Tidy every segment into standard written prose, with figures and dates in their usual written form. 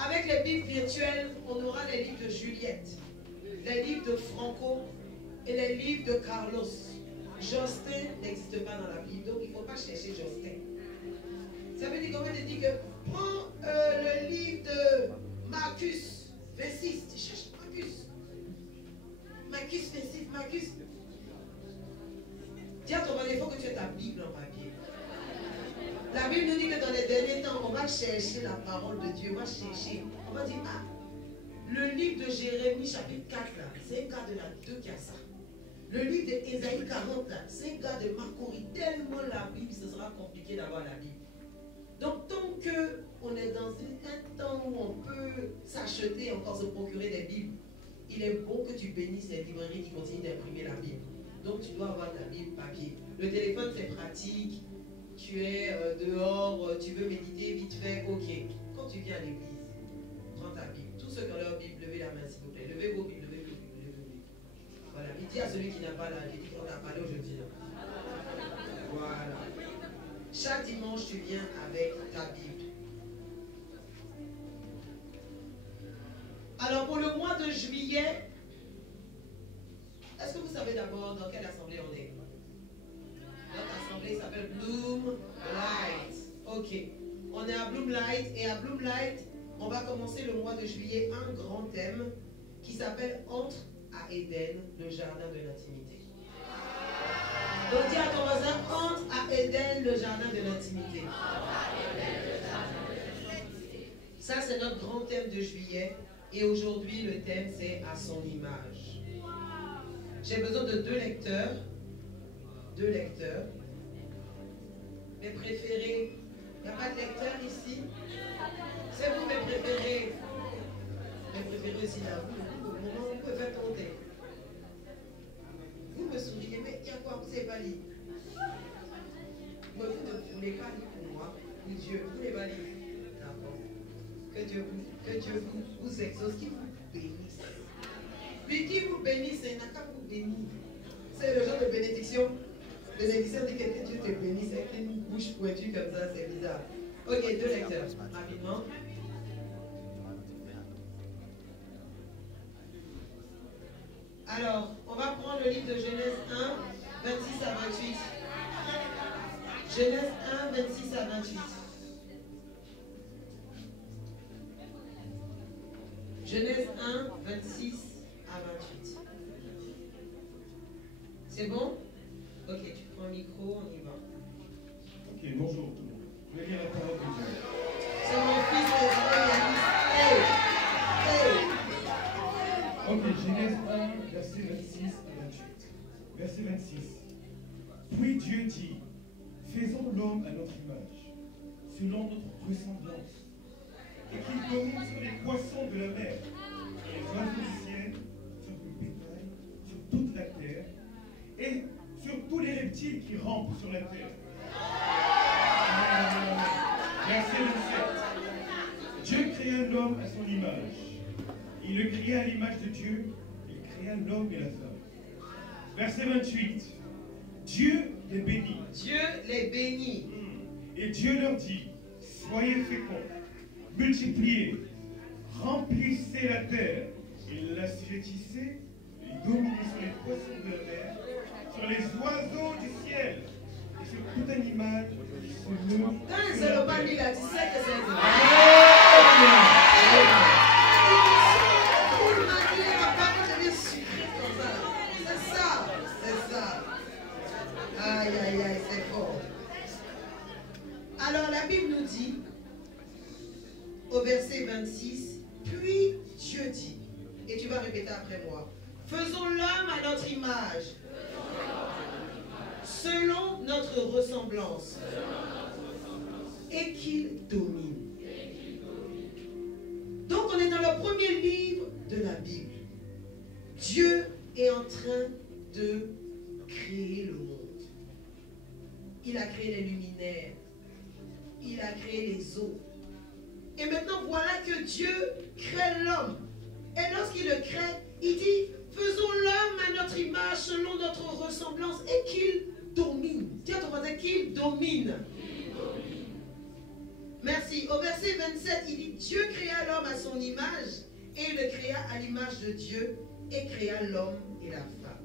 Avec les Bibles virtuelles, on aura les livres de Juliette, les livres de Franco et les livres de Carlos. Justin n'existe pas dans la Bible, donc il ne faut pas chercher Justin. Ça veut dire, comment te dit que prends le livre de Marcus 26, tu cherches Marcus. Marcus 26, Marcus. Dis à ton mari, il faut que tu aies ta Bible en papier. La Bible nous dit que dans les derniers temps, on va chercher la parole de Dieu, on va chercher. On va dire, ah, le livre de Jérémie chapitre 4, là, c'est un gars de la 2 qui a ça. Le livre d'Ésaïe 40, là, c'est un gars de Macori. Tellement la Bible, ce sera compliqué d'avoir la Bible. Donc, tant qu'on est dans un temps où on peut s'acheter, encore se procurer des Bibles, il est bon que tu bénisses les librairies qui continuent d'imprimer la Bible. Donc, tu dois avoir ta Bible papier. Le téléphone, c'est pratique. Tu es dehors, tu veux méditer vite fait, ok. Quand tu viens à l'église, prends ta Bible. Tous ceux qui ont leur Bible, levez la main s'il vous plaît. Levez vos Bibles, levez vos Bibles, levez vos Bibles. Voilà, il dit à celui qui n'a pas la Bible, on a parlé aujourd'hui. Voilà. Chaque dimanche, tu viens avec ta Bible. Alors, pour le mois de juillet, est-ce que vous savez d'abord dans quelle assemblée on est? Notre assemblée s'appelle Bloom Light. Ok. On est à Bloom Light et à Bloom Light, on va commencer le mois de juillet un grand thème qui s'appelle Entre à Éden, le jardin de l'intimité. Donc dis à ton voisin, entre à Éden, le jardin de l'intimité. Ça c'est notre grand thème de juillet et aujourd'hui le thème c'est à son image. J'ai besoin de 2 lecteurs. 2 lecteurs. Mes préférés. Il n'y a pas de lecteur ici? C'est vous mes préférés. Mes préférés aussi là. Vous pouvez faire compter. Vous me souriez, mais il y a quoi? Vous ne savez pas lire. Vous ne voulez pas lire pour moi. Pour Dieu, vous ne voulez pas lire. D'accord. Que Dieu vous exauce, qui vous bénisse. Puis qui vous bénisse, il n'a qu'à vous bénir. C'est le genre de bénédiction. Bénédiction dit que Dieu te bénisse avec une bouche pointue comme ça, c'est bizarre. Ok, 2 lecteurs, rapidement. Alors, on va prendre le livre de Genèse 1, 26 à 28. Genèse 1, 26 à 28. Genèse 1, 26 à 28. C'est bon? Ok, tu prends le micro, on y va. Ok, bonjour tout le monde. Je vais lire la parole de Dieu. C'est mon fils Esaïe. Ok, Genèse 1, verset 26 à 28. Verset 26. Puis Dieu dit, faisons l'homme à notre image, selon notre ressemblance, et qu'il domine sur les poissons de la mer, sur les oiseaux du ciel, sur le bétail, sur toute la terre, et sur tous les reptiles qui rampent sur la terre. Verset 27. Dieu créa l'homme à son image. Il le créa à l'image de Dieu. Il créa l'homme et la femme. Verset 28. Dieu les bénit. Dieu les bénit. Et Dieu leur dit, soyez féconds, multipliez, remplissez la terre et l'assujettissez, et dominez sur les poissons de la mer, sur les oiseaux du ciel et sur tout animal qui se meut. Quand c'est le pas lui, il a dit 7 et 5. Pour manier la parole devient sucrée comme ça. C'est ça, c'est ça. Aïe, aïe, aïe, c'est fort. Alors la Bible nous dit, au verset 26, puis Dieu dit, et tu vas répéter après moi, faisons l'homme à notre image, selon notre ressemblance, et qu'il domine. Donc on est dans le premier livre de la Bible. Dieu est en train de créer le monde. Il a créé les luminaires. Il a créé les eaux. Et maintenant, voilà que Dieu crée l'homme. Et lorsqu'il le crée, il dit, faisons l'homme à notre image, selon notre ressemblance, et qu'il domine. Dis à ton voisin qu'il domine. Merci. Au verset 27, il dit, Dieu créa l'homme à son image et il le créa à l'image de Dieu et créa l'homme et la femme.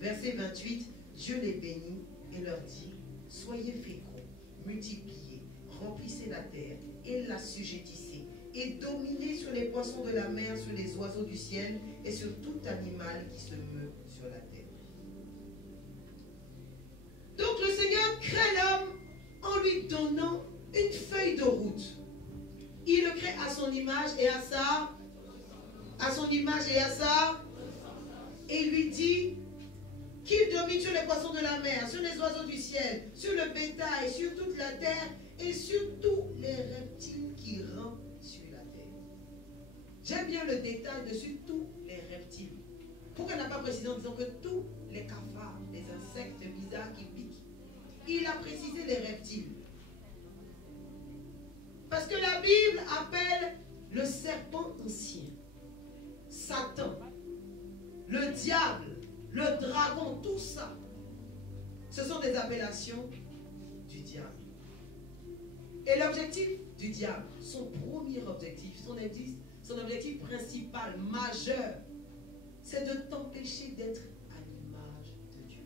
Verset 28, Dieu les bénit et leur dit, soyez féconds, multipliez, remplissez la terre et l'assujettissez et dominez sur les poissons de la mer, sur les oiseaux du ciel et sur tout animal qui se meut sur la terre. Donc le Seigneur crée l'homme en lui donnant une feuille de route. Il le crée à son image et à son image et à ça, et il lui dit qu'il domine sur les poissons de la mer, sur les oiseaux du ciel, sur le bétail, sur toute la terre et sur tous les reptiles qui rampent sur la terre. J'aime bien le détail dessus tous les reptiles. Pourquoi il n'a pas précisé en disant que tous les cafards, les insectes bizarres qui piquent? Il a précisé les reptiles. Parce que la Bible appelle le serpent ancien, Satan, le diable, le dragon, tout ça, ce sont des appellations du diable. Et l'objectif du diable, son premier objectif, son objectif principal, majeur, c'est de t'empêcher d'être à l'image de Dieu.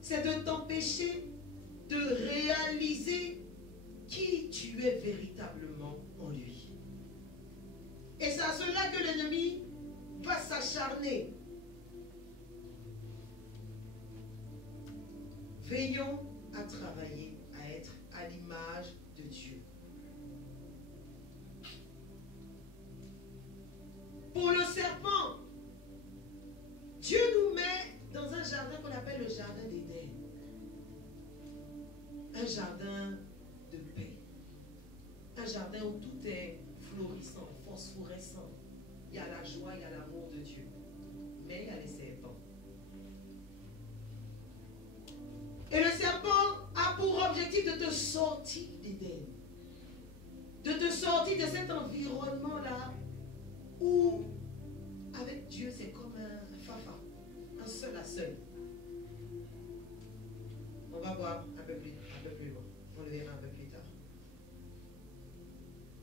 C'est de t'empêcher de réaliser qui tu es véritablement en lui. Et c'est à cela que l'ennemi va s'acharner. Veillons à travailler, à être à l'image de Dieu. Pour le serpent, Dieu nous met dans un jardin qu'on appelle le jardin d'Éden. Un jardin de paix. Un jardin où tout est florissant, phosphorescent. Il y a la joie, il y a l'amour de Dieu. Mais il y a les serpents. Et le serpent a pour objectif de te sortir d'Éden. De te sortir de cet environnement-là où, avec Dieu, c'est comme un fafa, un seul à seul. On va voir un peu plus loin. On le verra un peu plus tard.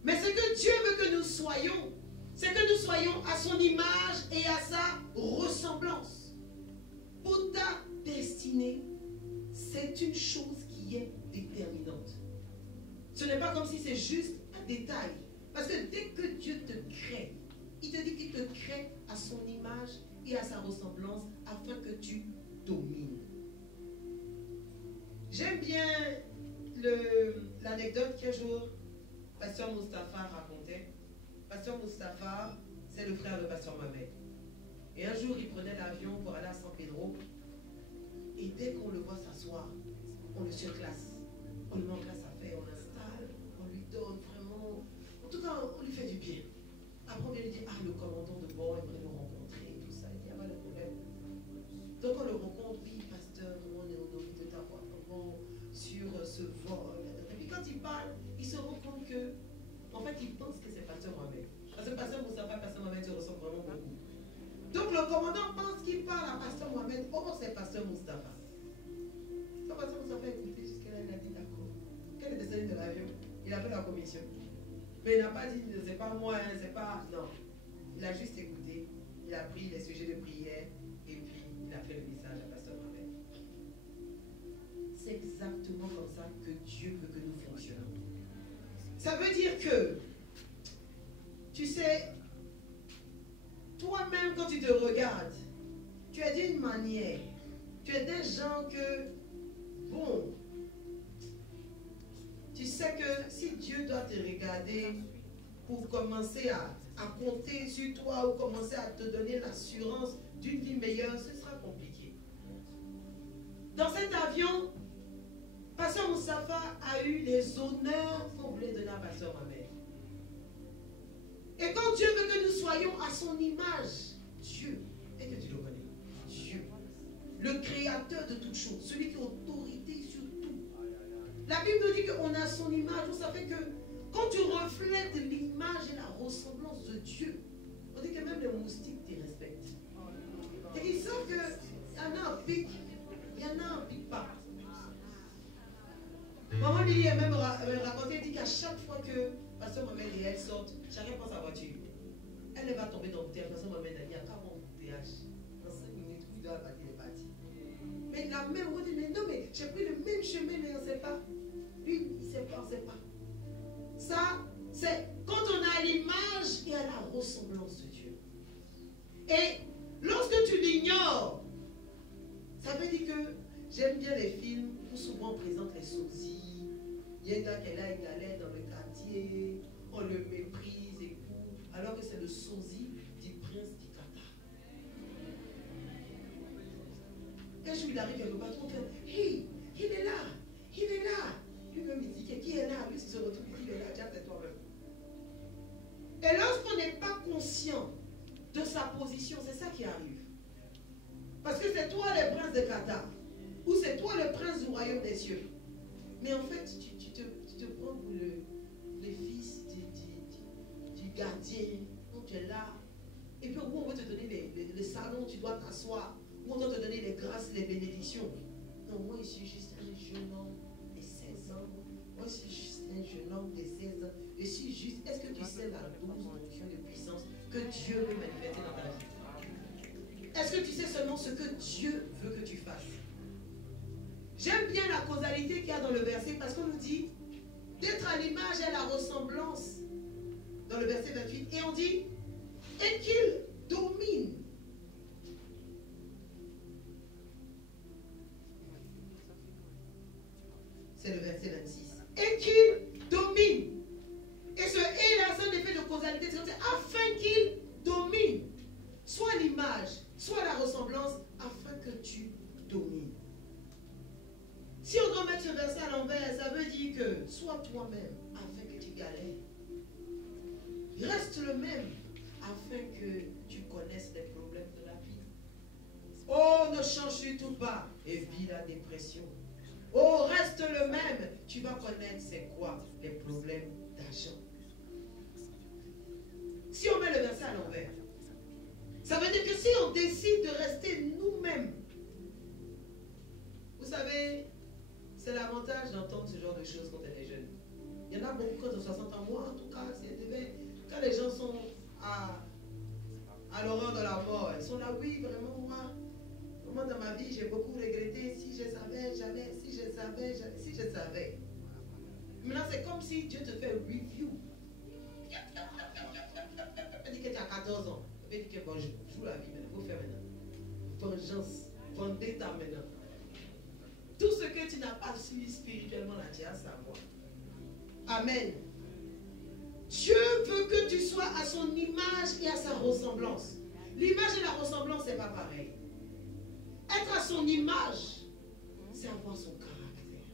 Mais ce que Dieu veut que nous soyons, c'est que nous soyons à son image et à sa ressemblance. Pour ta destinée, c'est une chose qui est déterminante. Ce n'est pas comme si c'est juste un détail. Parce que dès que Dieu te crée, il te dit qu'il te crée à son image et à sa ressemblance afin que tu domines. J'aime bien l'anecdote qu'un jour Pasteur Mustapha racontait. Pasteur Mustapha, c'est le frère de Pasteur Mohamed. Et un jour, il prenait l'avion pour aller à San Pedro. Et dès qu'on le voit s'asseoir, on le surclasse. On lui met en classe à faire, on l'installe, on lui donne vraiment... En tout cas, on lui fait du bien. Après, on vient lui dire, ah, le commandant de bord aimerait nous rencontrer, tout ça. Il dit, il n'y a pas de problème. Donc, on le rencontre, oui, pasteur, on est honoré de t'avoir sur ce vol. Et puis, quand il parle, il se rend compte que, en fait, il pense que c'est pasteur Mohamed. Parce que pasteur Mustapha, pasteur Mohamed se ressemble vraiment beaucoup. Donc, le commandant pense qu'il parle à pasteur Mohamed. Oh, c'est pasteur Mustapha. Quand pasteur Mustapha a écouté jusqu'à là, il a dit, d'accord. Quel est le destin de l'avion? Il a fait la commission. Mais il n'a pas dit, c'est pas moi, hein, c'est pas... Non. Il a juste écouté. Il a pris les sujets de prière et puis il a fait le message à pasteur Mohamed. C'est exactement comme ça que Dieu veut que nous fonctionnons. Ça veut dire que, tu sais, toi-même quand tu te regardes, tu es d'une manière, tu es des gens que, bon, tu sais que si Dieu doit te regarder pour commencer à compter sur toi ou commencer à te donner l'assurance d'une vie meilleure, ce sera compliqué. Dans cet avion, Pasteur Mustapha a eu les honneurs qu'on voulait donner à Pasteur Mohamed. Et quand Dieu veut que nous soyons à son image, Dieu, et que tu le connais, Dieu, le créateur de toutes choses, celui qui a autorité sur tout. La Bible nous dit qu'on a son image, donc ça fait que quand tu reflètes l'image et la ressemblance de Dieu, on dit que même les moustiques te respectent. Et ils savent qu'il y en a un pic, il y en a un pic pas. Maman Lily a même raconté, elle dit qu'à chaque fois que Pasteur Mohamed et elle sortent, chacun prend sa voiture. Elle va tomber dans le bouteillage. Pasteur Mohamed a dit, il y a qu'à mon bouteillage. Dans 5 minutes, il doit partir, il est parti. Mais la même, on dit, mais non, mais j'ai pris le même chemin, mais on ne sait pas. Lui, il ne sait pas, on ne sait pas. Ça, c'est quand on a l'image et à la ressemblance de Dieu. Et lorsque tu l'ignores, ça veut dire que j'aime bien les films où souvent on présente les sosies. Il y a un gars qui est là, il galère dans le quartier, on le méprise et tout, alors que c'est le sosie du prince du Qatar. Un jour il arrive quelque part, tout le monde fait, hey, il est là, il est là. Lui-même il dit, qui est là? Lui il se retrouve, il est là, tiens, c'est toi-même. Et lorsqu'on n'est pas conscient de sa position, c'est ça qui arrive. Parce que c'est toi le prince de Qatar, ou c'est toi le prince du royaume des cieux. Mais en fait, tu te prends pour le fils du gardien, donc tu es là. Et puis où on va te donner le salon, tu dois t'asseoir, où on doit te donner les grâces, les bénédictions. Non, moi je suis juste un jeune homme de 16 ans. Moi je suis juste un jeune homme de 16 ans. Je suis juste, est-ce que tu sais la dose de puissance que Dieu veut manifester dans ta vie? Est-ce que tu sais seulement ce que Dieu veut que tu fasses? J'aime bien la causalité qu'il y a dans le verset parce qu'on nous dit d'être à l'image et à la ressemblance dans le verset 28. Et on dit et qu'il domine. C'est le verset 26. Et qu'il domine. Et ce et là, c'est un effet de causalité. C'est afin qu'il domine. Soit l'image, soit la ressemblance, afin que tu domines. Si on doit mettre ce verset à l'envers, ça veut dire que sois toi-même afin que tu galères. Reste le même afin que tu connaisses les problèmes de la vie. Oh, ne change surtout pas et vis la dépression. Oh, reste le même. Tu vas connaître c'est quoi les problèmes d'argent. Si on met le verset à l'envers, ça veut dire que si on décide de rester nous-mêmes, vous savez, c'est l'avantage d'entendre ce genre de choses quand on est jeune. Il y en a beaucoup quand on 60 ans. Moi, en tout cas, quand les gens sont à l'horreur de la mort, ils sont là, oui, vraiment, moi, dans ma vie, j'ai beaucoup regretté. Si je savais, jamais, si je savais, jamais, si je savais. Maintenant, c'est comme si Dieu te fait review. Il dit que tu as 14 ans. Il dit que bon, je joue la vie maintenant. Il faut faire maintenant. Vengeance, vendetta maintenant. Tout ce que tu n'as pas su spirituellement, là, tu as à savoir. Amen. Dieu veut que tu sois à son image et à sa ressemblance. L'image et la ressemblance, ce n'est pas pareil. Être à son image, c'est avoir son caractère.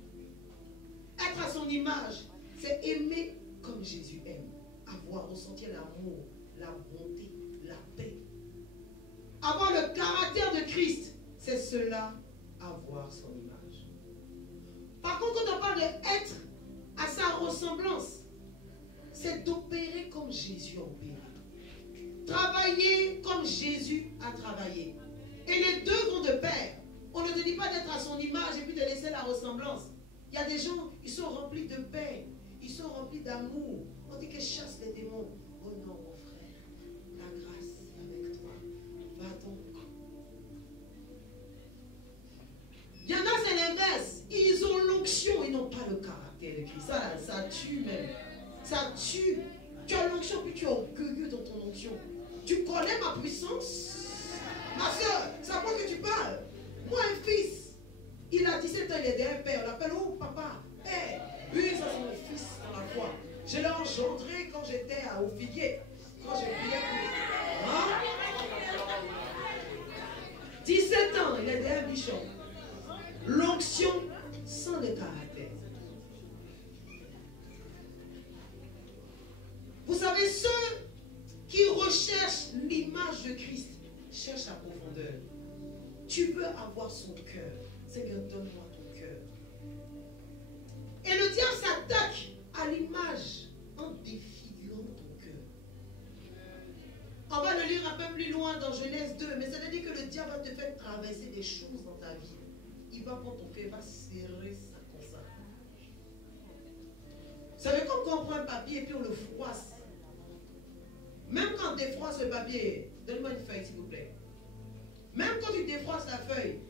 Être à son image, c'est aimer comme Jésus aime. Avoir, ressentir l'amour, la bonté, la paix. Avoir le caractère de Christ, c'est cela, avoir son image. Par contre, quand on parle d'être à sa ressemblance, c'est d'opérer comme Jésus a opéré. Travailler comme Jésus a travaillé. Et les deux vont de pair. On ne te dit pas d'être à son image et puis de laisser la ressemblance. Il y a des gens, ils sont remplis de paix. Ils sont remplis d'amour. On dit que chasse les démons. Oh non, mon frère, la grâce est avec toi. Va donc. Il y en a, c'est l'inverse. Ils ont l'onction, ils n'ont pas le caractère de Christ. Ça tue même. Ça tue. Tu as l'onction, puis tu es orgueilleux dans ton onction. Tu connais ma puissance? Ma soeur, c'est à quoi que tu parles? Moi, un fils, il a 17 ans, il est derrière un père. On l'appelle, oh papa, père. Oui, ça c'est mon fils dans la foi. Je l'ai engendré quand j'étais au figuier. Quand j'ai prié pour hein? 17 ans, il est derrière un bichon. L'onction sans le caractère. Vous savez, ceux qui recherchent l'image de Christ cherchent la profondeur. Tu veux avoir son cœur. Seigneur, donne-moi ton cœur. Et le diable s'attaque à l'image en défigurant ton cœur. On va le lire un peu plus loin dans Genèse 2, mais ça veut dire que le diable va te faire traverser des choses dans ta vie. Il va prendre ton cœur, il va serrer ça comme ça. Vous savez, comme quand on prend un papier et puis on le froisse. Même quand on défroisse le papier, donne-moi une feuille s'il vous plaît. Même quand tu défroisses la feuille,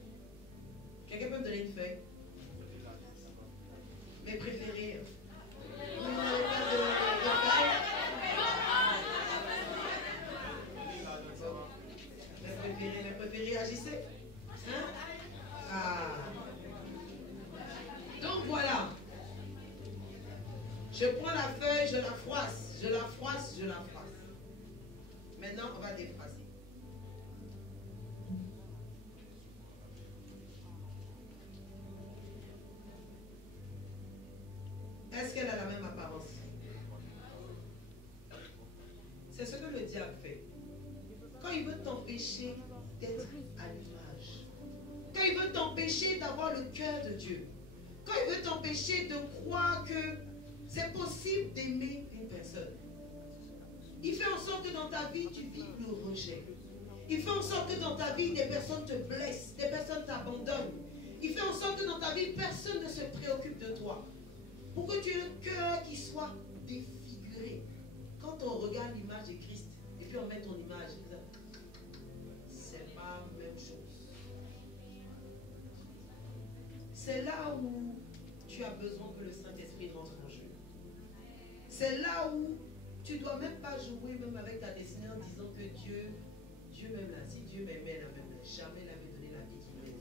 quelqu'un peut me donner une feuille? Mes préférés. Vous n'avez pas de feuille? Mes préférés, agissez. Hein? Ah. Donc voilà. Je prends la feuille, je la froisse, je la froisse, je la froisse. Maintenant, on va défroisser. Est-ce qu'elle a la même apparence? C'est ce que le diable fait. Quand il veut t'empêcher d'être à l'image, quand il veut t'empêcher d'avoir le cœur de Dieu, quand il veut t'empêcher de croire que c'est possible d'aimer une personne, il fait en sorte que dans ta vie, tu vis le rejet. Il fait en sorte que dans ta vie, des personnes te blessent, des personnes t'abandonnent. Il fait en sorte que dans ta vie, personne ne se préoccupe de toi. Pour que tu aies le cœur qui soit défiguré. Quand on regarde l'image de Christ, et puis on met ton image, c'est pas la même chose. C'est là où tu as besoin que le Saint-Esprit rentre en jeu. C'est là où tu ne dois même pas jouer même avec ta destinée en disant que Dieu m'aime là. Si Dieu m'aimait là, même là, jamais il avait donné la vie qu'il m'aime.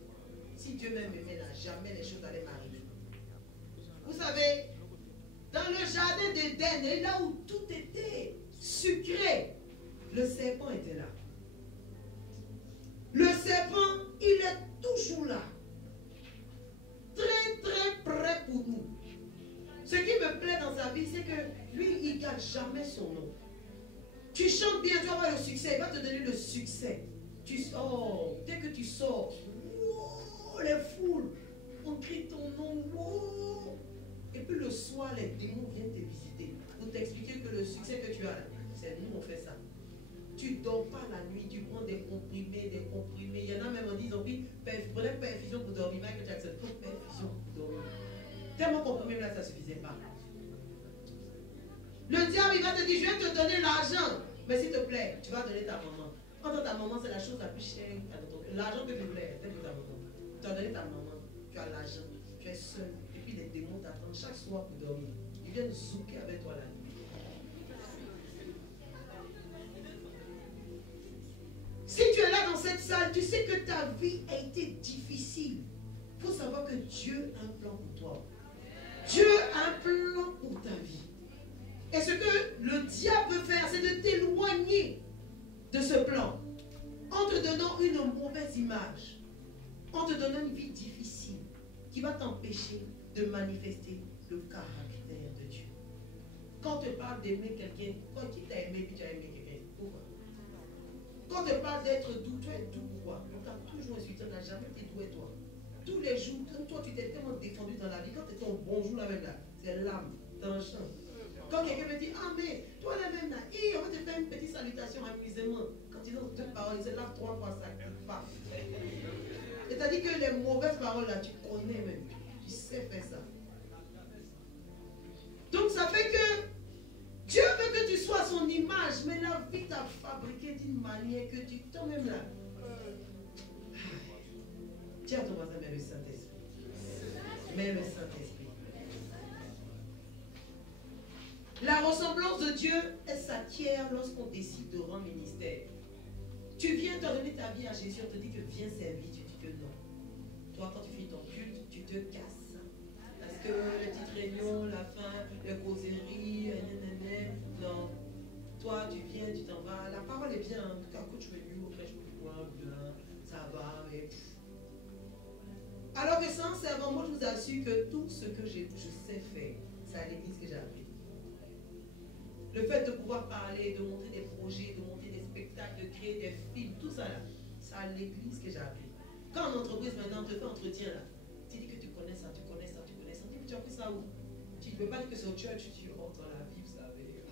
Si Dieu m'aimait là, jamais les choses allaient m'arriver. Vous savez, dans le jardin d'Éden, et là où tout était sucré, le serpent était là. Le serpent, il est toujours là. Très, très près pour nous. Ce qui me plaît dans sa vie, c'est que lui, il ne garde jamais son nom. Tu chantes bien, tu vas avoir le succès. Il va te donner le succès. Dès que tu sors, wow, les foules, on crie ton nom, wow. Et puis le soir, les démons viennent te visiter pour t'expliquer que le succès que tu as là, c'est nous, on fait ça. Tu ne dors pas la nuit, tu prends des comprimés. Il y en a même en disant, oui, prenez perfusion pour dormir, Michael Jackson, prends perfusion pour dormir. Tellement comprimé là, ça ne suffisait pas. Le diable, il va te dire, je vais te donner l'argent. Mais s'il te plaît, tu vas donner ta maman. Quand ta maman, c'est la chose la plus chère. L'argent que tu voulais, c'est pour ta maman. Tu as donné ta maman, tu as l'argent, tu es seul. Et puis les démons t'attendent chaque soir pour dormir. Ils viennent zouker avec toi la nuit. Si tu es là dans cette salle, tu sais que ta vie a été difficile. Il faut savoir que Dieu a un plan pour toi. Dieu a un plan pour ta vie. Et ce que le diable veut faire, c'est de t'éloigner de ce plan. En te donnant une mauvaise image. En te donnant une vie difficile. Qui va t'empêcher de manifester le caractère de Dieu. Quand on te parle d'aimer quelqu'un, quand qui t'a aimé, puis tu as aimé quelqu'un, pourquoi? Quand on te parle d'être doux, tu es doux pourquoi? On t'a toujours insulté, on n'a jamais été doux et toi. Tous les jours, toi tu t'es tellement défendu dans la vie, quand tu étais au bonjour là même là, c'est l'âme, dans le champ. Quand quelqu'un me dit, ah mais, toi là même là, on va te faire une petite salutation, amusement. Quand ils ont deux paroles, ils se lavent 3 fois, ça ne clique pas. C'est-à-dire que les mauvaises paroles là, tu connais même, tu sais faire ça. Donc ça fait que Dieu veut que tu sois son image, mais la vie t'a fabriqué d'une manière que tu toi-même là. Tiens ton voisin, mais le Saint-Esprit. Mais le Saint-Esprit. La ressemblance de Dieu, elle s'acquiert lorsqu'on décide de rendre ministère. Tu viens te donner ta vie à Jésus, on te dit que viens servir, tu dis que non. Toi, quand tu finis ton culte, tu te casses. Parce que les petites réunions, la fin, les causeries, non. Toi, tu viens, tu t'en vas. La parole est bien. En tout cas, coach review, après je peux voir, bien, ça va, mais. Alors que sans servant, moi je vous assure que tout ce que je sais faire, c'est à l'église que j'ai appris. Le fait de pouvoir parler, de monter des projets, de monter des spectacles, de créer des films, tout ça là, c'est à l'église que j'ai appris. Quand en entreprise maintenant te fait entretien là, tu dis que tu connais ça, tu connais ça, tu connais ça, tu as appris ça où? Tu ne peux pas dire que c'est au church, tu rentres dans la vie, vous savez.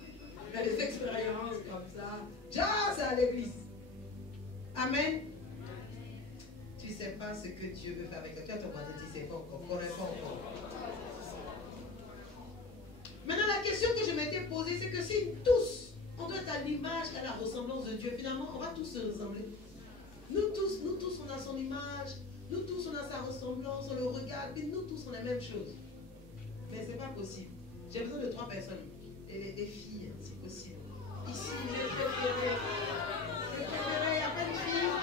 Il y a des expériences comme ça. Déjà, c'est à l'église. Amen. Tu ne sais pas ce que Dieu veut faire avec toi. Toi, ton voisin, tu ne sais pas encore, ne connais pas encore. Maintenant, la question que c'est que si tous, on doit être à l'image et à la ressemblance de Dieu, finalement, on va tous se ressembler. Nous tous, on a son image, nous tous, on a sa ressemblance, on le regarde, puis nous tous, on a la même chose. Mais ce n'est pas possible. J'ai besoin de 3 personnes, et des filles, si possible. Ici, les préférés. Les préférés, il n'y a pas de filles.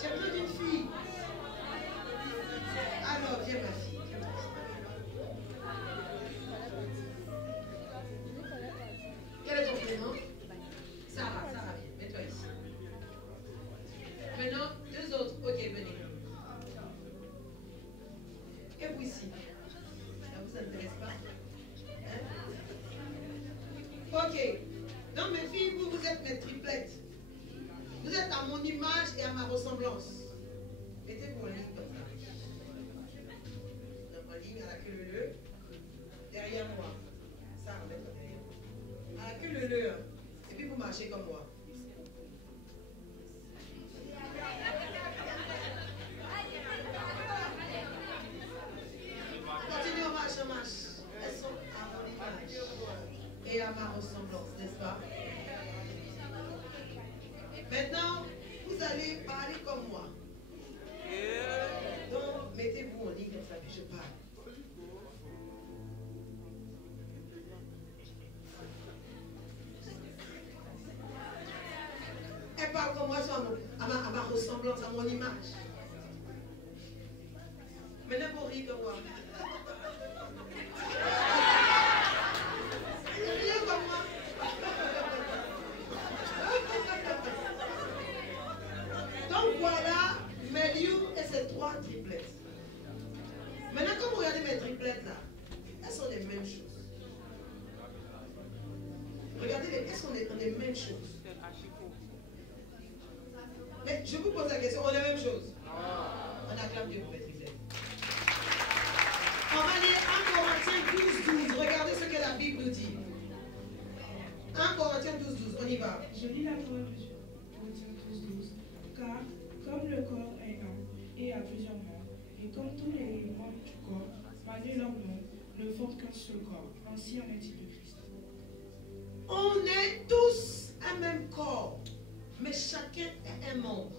J'ai besoin d'une fille. Alors, viens ma fille. Quel est ton prénom? Sarah, viens. Mets-toi ici. Maintenant, 2 autres. Ok, venez. Et vous ici? Ça vous intéresse pas? Hein? Ok. Donc mes filles, vous êtes mes triplettes. Vous êtes à mon image et à ma ressemblance. Mettez-vous en ligne comme ça. En ligne à la queue leu. Derrière moi. Ça, mettez-vous derrière. À la queue leu. Et puis vous marchez comme moi. Continuez, on marche. Elles sont à mon image et à ma ressemblance, n'est-ce pas? Maintenant, vous allez parler comme moi. Donc, mettez-vous en ligne comme ça, puis je parle. Elle parle comme moi, à ma ressemblance, à mon image. Maintenant, vous riez comme moi. Riez comme moi. Donc voilà Meliou et ses 3 triplettes. Maintenant, quand vous regardez mes triplettes là, elles sont les mêmes choses. Regardez, elles sont les mêmes choses. Mais je vous pose la question, on est les mêmes choses. On acclame Dieu pour mes triplettes. On va lire 1 Corinthiens 12, 12. Regardez ce que la Bible nous dit. 1 Corinthiens 12, 12. On y va. Je lis la parole de Dieu. Corinthiens 12, 12. Car comme le corps est un et a plusieurs membres, et comme tous les membres du corps, malgré leurs noms, ne forment qu'un seul corps, ainsi en est-il de Christ. On est tous un même corps, mais chacun est un membre.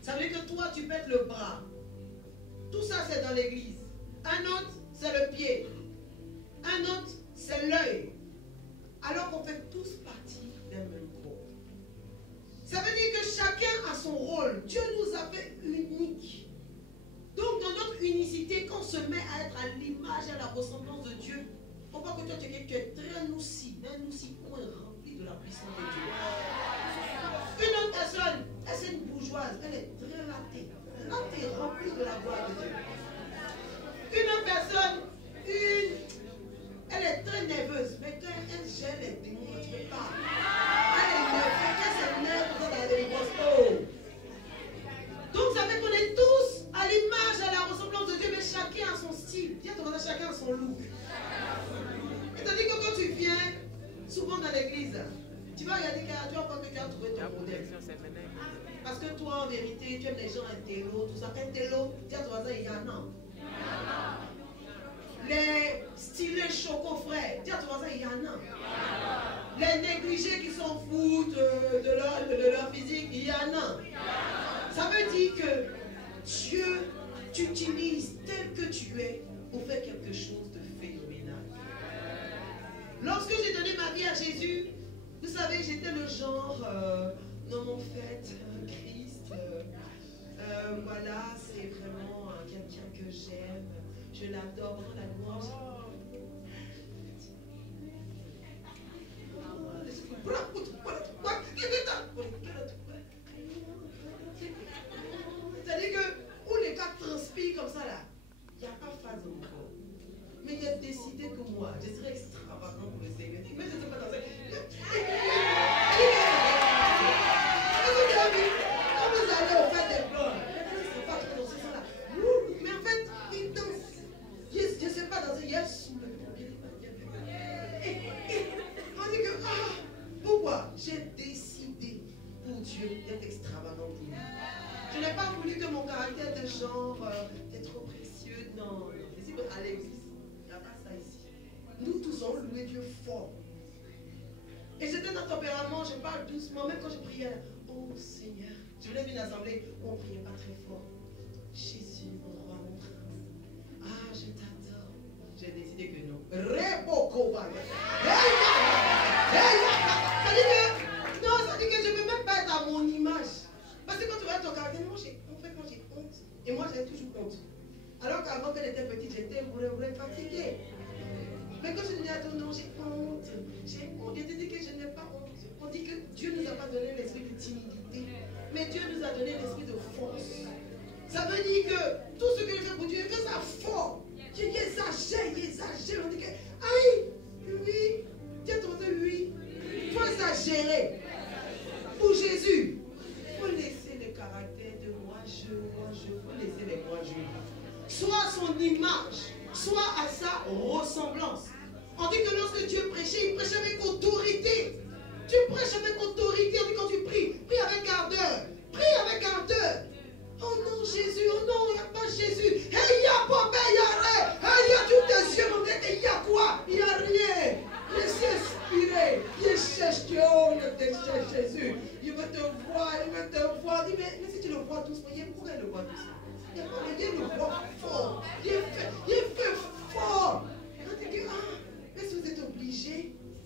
Ça veut dire que toi, tu pètes le bras. Tout ça, c'est dans l'église. Un autre, c'est le pied. Un autre, c'est l'œil. Alors qu'on fait tous partie d'un même corps. Ça veut dire que chacun a son rôle. Dieu nous a fait uniques. Donc, dans notre unicité, quand on se met à être à l'image et à la ressemblance de Dieu, on voit que toi, tu es très noussi, un noussi point rempli de la puissance de Dieu. Une autre personne, elle c'est une bourgeoise, elle est très latée. Latée, remplie de la gloire de Dieu. Une autre personne, elle est très nerveuse, mais quand elle gère les démons, tu ne peux pas. Elle est nerveuse, quand c'est nerveuse, elle a des grosses eaux. Donc ça fait qu'on est tous à l'image, à la ressemblance de Dieu, mais chacun a son style. Dis à ton voisin, chacun a son look. C'est-à-dire que quand tu viens, souvent dans l'église, tu vas regarder, tu vas voir que tu as trouvé ton modèle. Parce que toi, en vérité, tu aimes les gens intello, tout ça. Intello, dis à ton voisin, il y en a. Les stylés choco frères, dis à ton voisin, il y en a. Les négligés qui s'en foutent de leur physique, il y en a. Ça veut dire que Dieu t'utilise tel que tu es pour faire quelque chose de phénoménal. Lorsque j'ai donné ma vie à Jésus, vous savez, j'étais le genre, non en fait, Christ, voilà, c'est vraiment quelqu'un que j'aime, je l'adore dans la louange. C'est-à-dire que où les gars transpirent comme ça là, il n'y a pas phase encore. Mais il a décidé que moi, je serais extravagant pour le Seigneur. Mais je ne sais pas dans ça. Quand vous allez au fait des pleurs, ils ne sont pas trop dans ce sens-là. Mais en fait, ils dansent. Je ne sais pas danser. Yes. On dit que, pourquoi? J'ai décidé pour Dieu d'être extravagant pour lui. Je n'ai pas voulu que mon caractère de genre, t'es trop précieux. Non, ici, à l'église, il n'y a pas ça ici. Nous tous, on loué Dieu fort. doucement, je parle doucement. Même quand je priais, oh Seigneur, je venais d'une assemblée où on ne priait pas très fort. Jésus, mon roi, mon prince. Ah, je t'adore. J'ai décidé que non. Ça dit que je ne peux même pas être à mon image. Parce que quand tu regardes ton caractère, moi j'ai honte. Et moi j'avais toujours honte. Alors qu'avant qu'elle était petite, j'étais vraiment fatiguée. Mais quand je dis à ton nom, j'ai honte. J'ai honte. Je te dis que je n'ai pas honte. On dit que Dieu ne nous a pas donné l'esprit de timidité. Mais Dieu nous a donné l'esprit de force. Ça veut dire que tout ce que je fais pour Dieu, je fais ça fort. Il exagère. On dit que, aïe, oui. Tiens ton Dieu, oui. Il faut exagérer. Pour Jésus, il faut laisser le caractère de moi, il faut laisser les moi, je. Soit à son image, soit à sa ressemblance. On dit que lorsque Dieu prêchait, il prêchait avec autorité. Tu prêches avec autorité. On dit quand tu pries, prie avec ardeur. Prie avec ardeur. Oh non, Jésus, oh non, il n'y a pas Jésus. Il y a Papa, il y a rien. Il y a tous tes yeux, mon Dieu, il y a quoi? Il n'y a rien. Laisse inspirer. Il cherche Dieu, oh, il te cherche Jésus. Il veut te voir. Dis, mais si tu le vois doucement, pourquoi il le voit doucement? Il n'y a pas de le voit fort. Il fait fort. On dit que, mais si vous êtes obligé,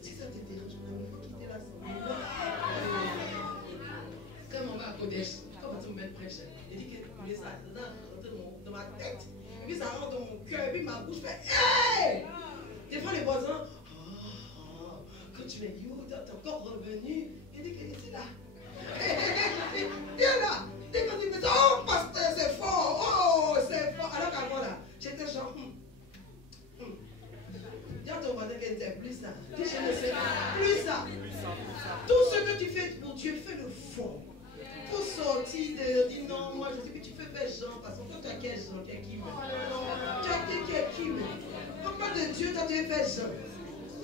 si ça te dérange, il faut quitter l'assemblée. Comme on va à Kodesh, comment tu me mets prêcher? Il dit que ça rentre dans ma tête, et puis ça rentre dans mon cœur, et puis ma bouche fait hey! Des fois les voisins, quand tu m'as dit, oh, t'es encore revenu, il dit que c'est là. Viens là. Dès que tu me dis, oh, pasteur, c'est fort, oh, c'est fort. Alors qu'avant là, j'étais genre, dis à ton voisin que c'est plus ça. Dis, je ne sais pas, plus ça. Tout ce que tu fais pour Dieu, fais-le fort. Il faut sortir de dire non, moi je sais que tu fais faire Jean, parce que toi tu as quel Jean, tu as qui? Tu as qui? On parle de Dieu, toi tu as fait Jean.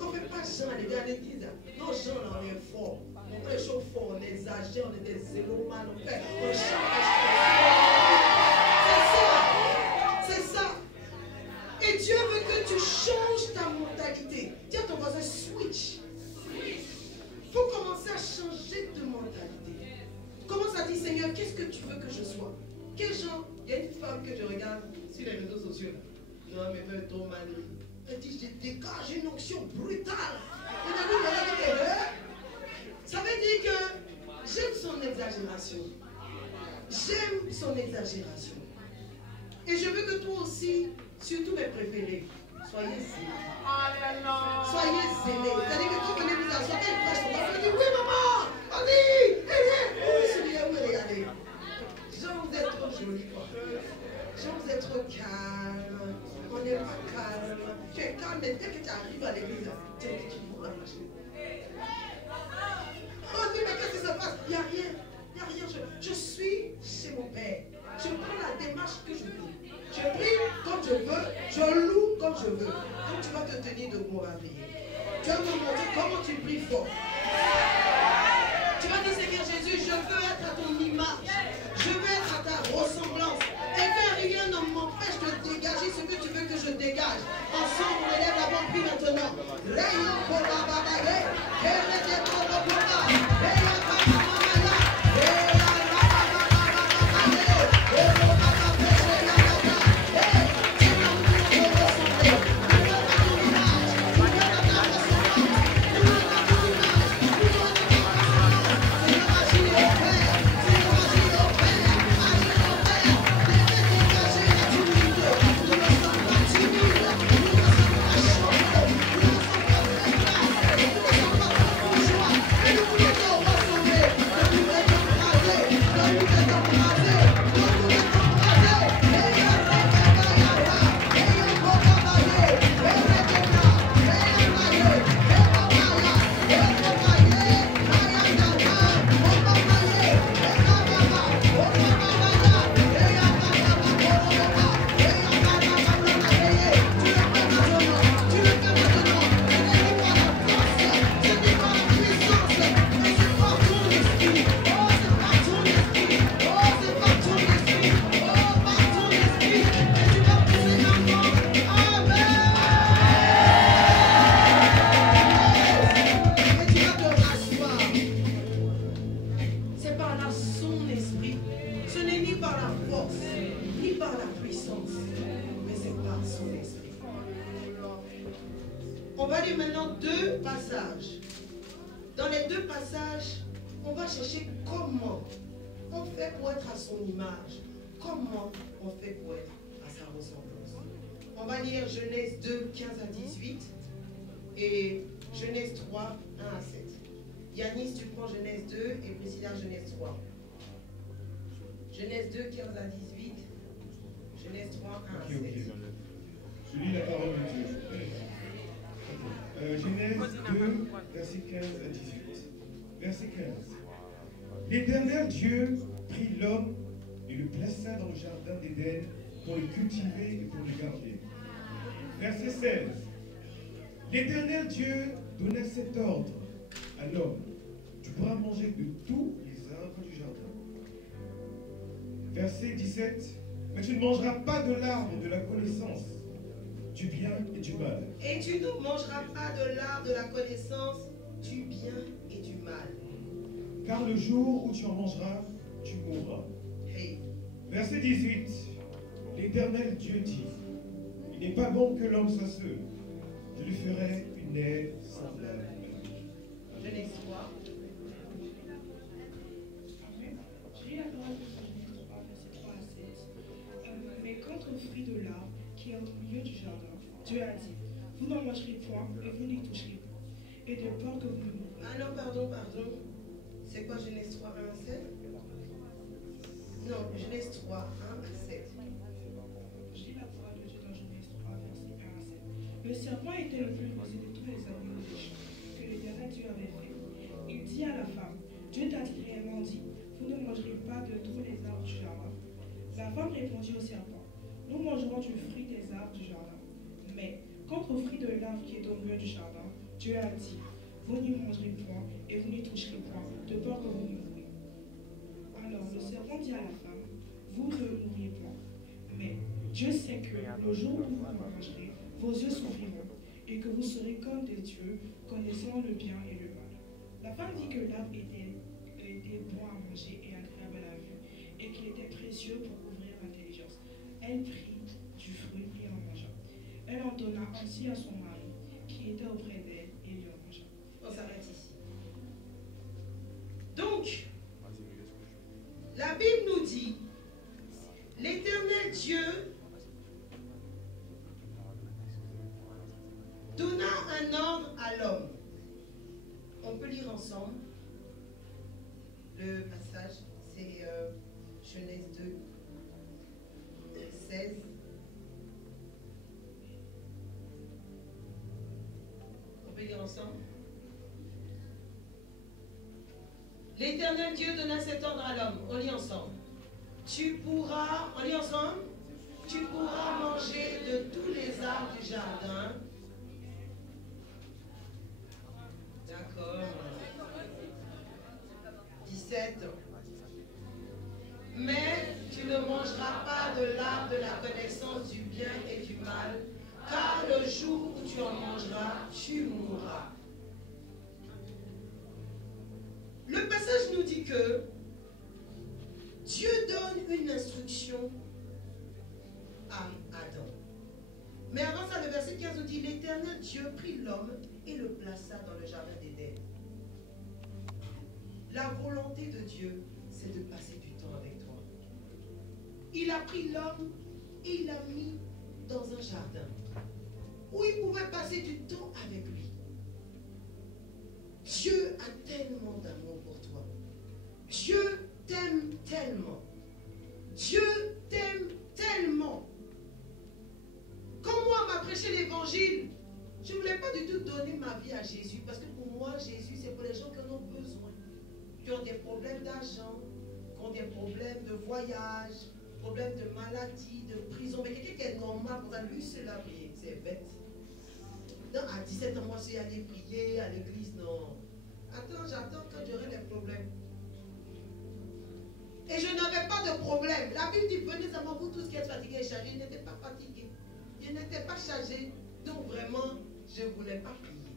On ne fait pas Jean à l'église. Non, Jean là on est fort. On fait les choses fort, on exagère, on est des zélomanes, on chante. C'est ça. Et Dieu veut que tu changes ta mentalité. Dis à ton voisin, switch. Il faut commencer à changer de mentalité. Commence à dire, Seigneur, qu'est-ce que tu veux que je sois? Quel genre? Il y a une femme que je regarde sur les réseaux sociaux. Non, mais fait trop mal. Elle dit, je dégage une onction brutale. Ça veut dire que j'aime son exagération. J'aime son exagération. Et je veux que toi aussi, surtout mes préférés, soyez zélés. Soyez zélés. C'est-à-dire que quand vous venez vous asseoir, elle prêche, on va dire, oui maman, allez, regardez. Genre vous êtes trop jolis, quoi. Genre vous êtes trop calme. On n'est pas calme. Tu es calme, mais dès que tu arrives à l'église, tu es qui pour la machine. On dit, mais qu'est-ce qui se passe? Il n'y a rien. Il n'y a rien. Je suis chez mon père. Je prends la démarche que je veux. Je prie comme je veux. Je loue comme je veux. Donc tu vas te tenir debout, on va prier. Tu vas me montrer comment tu pries fort. Tu vas dire, Seigneur Jésus, je veux être à ton image. Je veux être à ta ressemblance. Et que rien ne m'empêche de dégager ce que tu veux que je dégage. Ensemble, on élève la bonne prie maintenant. Rayon pour la babaye. va lire maintenant deux passages. Dans les deux passages, on va chercher comment on fait pour être à son image. Comment on fait pour être à sa ressemblance. On va lire Genèse 2, 15 à 18 et Genèse 3, 1 à 7. Yanis, tu prends Genèse 2 et Priscilla Genèse 3. Genèse 2, 15 à 18. Genèse 3, 1 à 7. Je lis la parole de Dieu. Genèse 2, verset 15 à 18. Verset 15. L'Éternel Dieu prit l'homme et le plaça dans le jardin d'Éden pour le cultiver et pour le garder. Verset 16. L'Éternel Dieu donna cet ordre à l'homme. Tu pourras manger de tous les arbres du jardin. Verset 17. Mais tu ne mangeras pas de l'arbre de la connaissance du bien et du mal. Et tu ne mangeras pas de l'arbre de la connaissance du bien et du mal. Car le jour où tu en mangeras, tu mourras. Hey. Verset 18. L'Éternel Dieu dit, il n'est pas bon que l'homme soit seul. Je lui ferai une aide semblable à lui. Genèse 3. Je lis la parole de Genèse 3, verset 3 à 7. Mais quant au fruit de l'arbre qui est au milieu du jardin, Dieu a dit, vous n'en mangerez point et vous n'y toucherez pas. Et de peur que vous ne mouriez. Ah non, pardon. C'est quoi Genèse 3, 1 à 7? Non, Genèse 3, 1 à 7. Je lis la parole de Dieu dans Genèse 3, verset 1 à 7. Le serpent était le plus rusé de tous les animaux des champs que l'Éternel Dieu avait fait. Il dit à la femme, Dieu t'a réellement dit, vous ne mangerez pas de tous les arbres du jardin. La femme répondit au serpent, nous mangerons du fruit des arbres du jardin. Mais quant au fruit de l'arbre qui est au milieu du jardin, Dieu a dit, vous n'y mangerez point et vous n'y toucherez point, de peur que vous ne mouriez. Alors le serpent dit à la femme, vous ne mourrez point. Mais Dieu sait que le jour où vous en mangerez, vos yeux s'ouvriront et que vous serez comme des dieux, connaissant le bien et le mal. La femme vit que l'arbre était bon à manger et agréable à la vue, et qu'il était précieux pour ouvrir l'intelligence. Elle prit du fruit et en mangea. Elle en donna ainsi à son mari, qui était auprès d'elle, et il en mangea. On s'arrête ici. Donc, la Bible nous dit, l'Éternel Dieu donna un ordre à l'homme. On peut lire ensemble le passage, c'est Genèse 2, 16. On peut lire ensemble. L'Éternel Dieu donna cet ordre à l'homme. On lit ensemble. Tu pourras, on lit ensemble. Tu pourras manger de tous les arbres du jardin. D'accord. 17. Mais tu ne mangeras pas de l'arbre de la connaissance du bien et du mal, car le jour où tu en mangeras, tu mourras. Le passage nous dit que Dieu donne une instruction à Adam. Mais avant ça, le verset 15 nous dit, l'Éternel Dieu prit l'homme et le plaça dans le jardin d'Éden. La volonté de Dieu, c'est de passer du temps avec toi. Il a pris l'homme et il l'a mis dans un jardin où il pouvait passer du temps avec lui. Dieu a tellement d'amour pour toi. Dieu t'aime tellement. Dieu t'aime tellement. Quand moi m'a prêché l'évangile, je ne voulais pas du tout donner ma vie à Jésus, parce que pour moi, Jésus, c'est pour les gens qui en ont besoin, qui ont des problèmes d'argent, qui ont des problèmes de voyage, problèmes de maladie, de prison. Mais quelqu'un qui est normal, pour ça, lui, c'est la prière, c'est bête. Non, à 17 ans, moi, je suis allé prier à l'église, non. Attends, j'attends quand j'aurai des problèmes. Et je n'avais pas de problème. La Bible dit, venez à moi, vous tous qui êtes fatigués et chargés. Je n'étais pas fatigué. Je n'étais pas chargé. Donc vraiment, je ne voulais pas prier.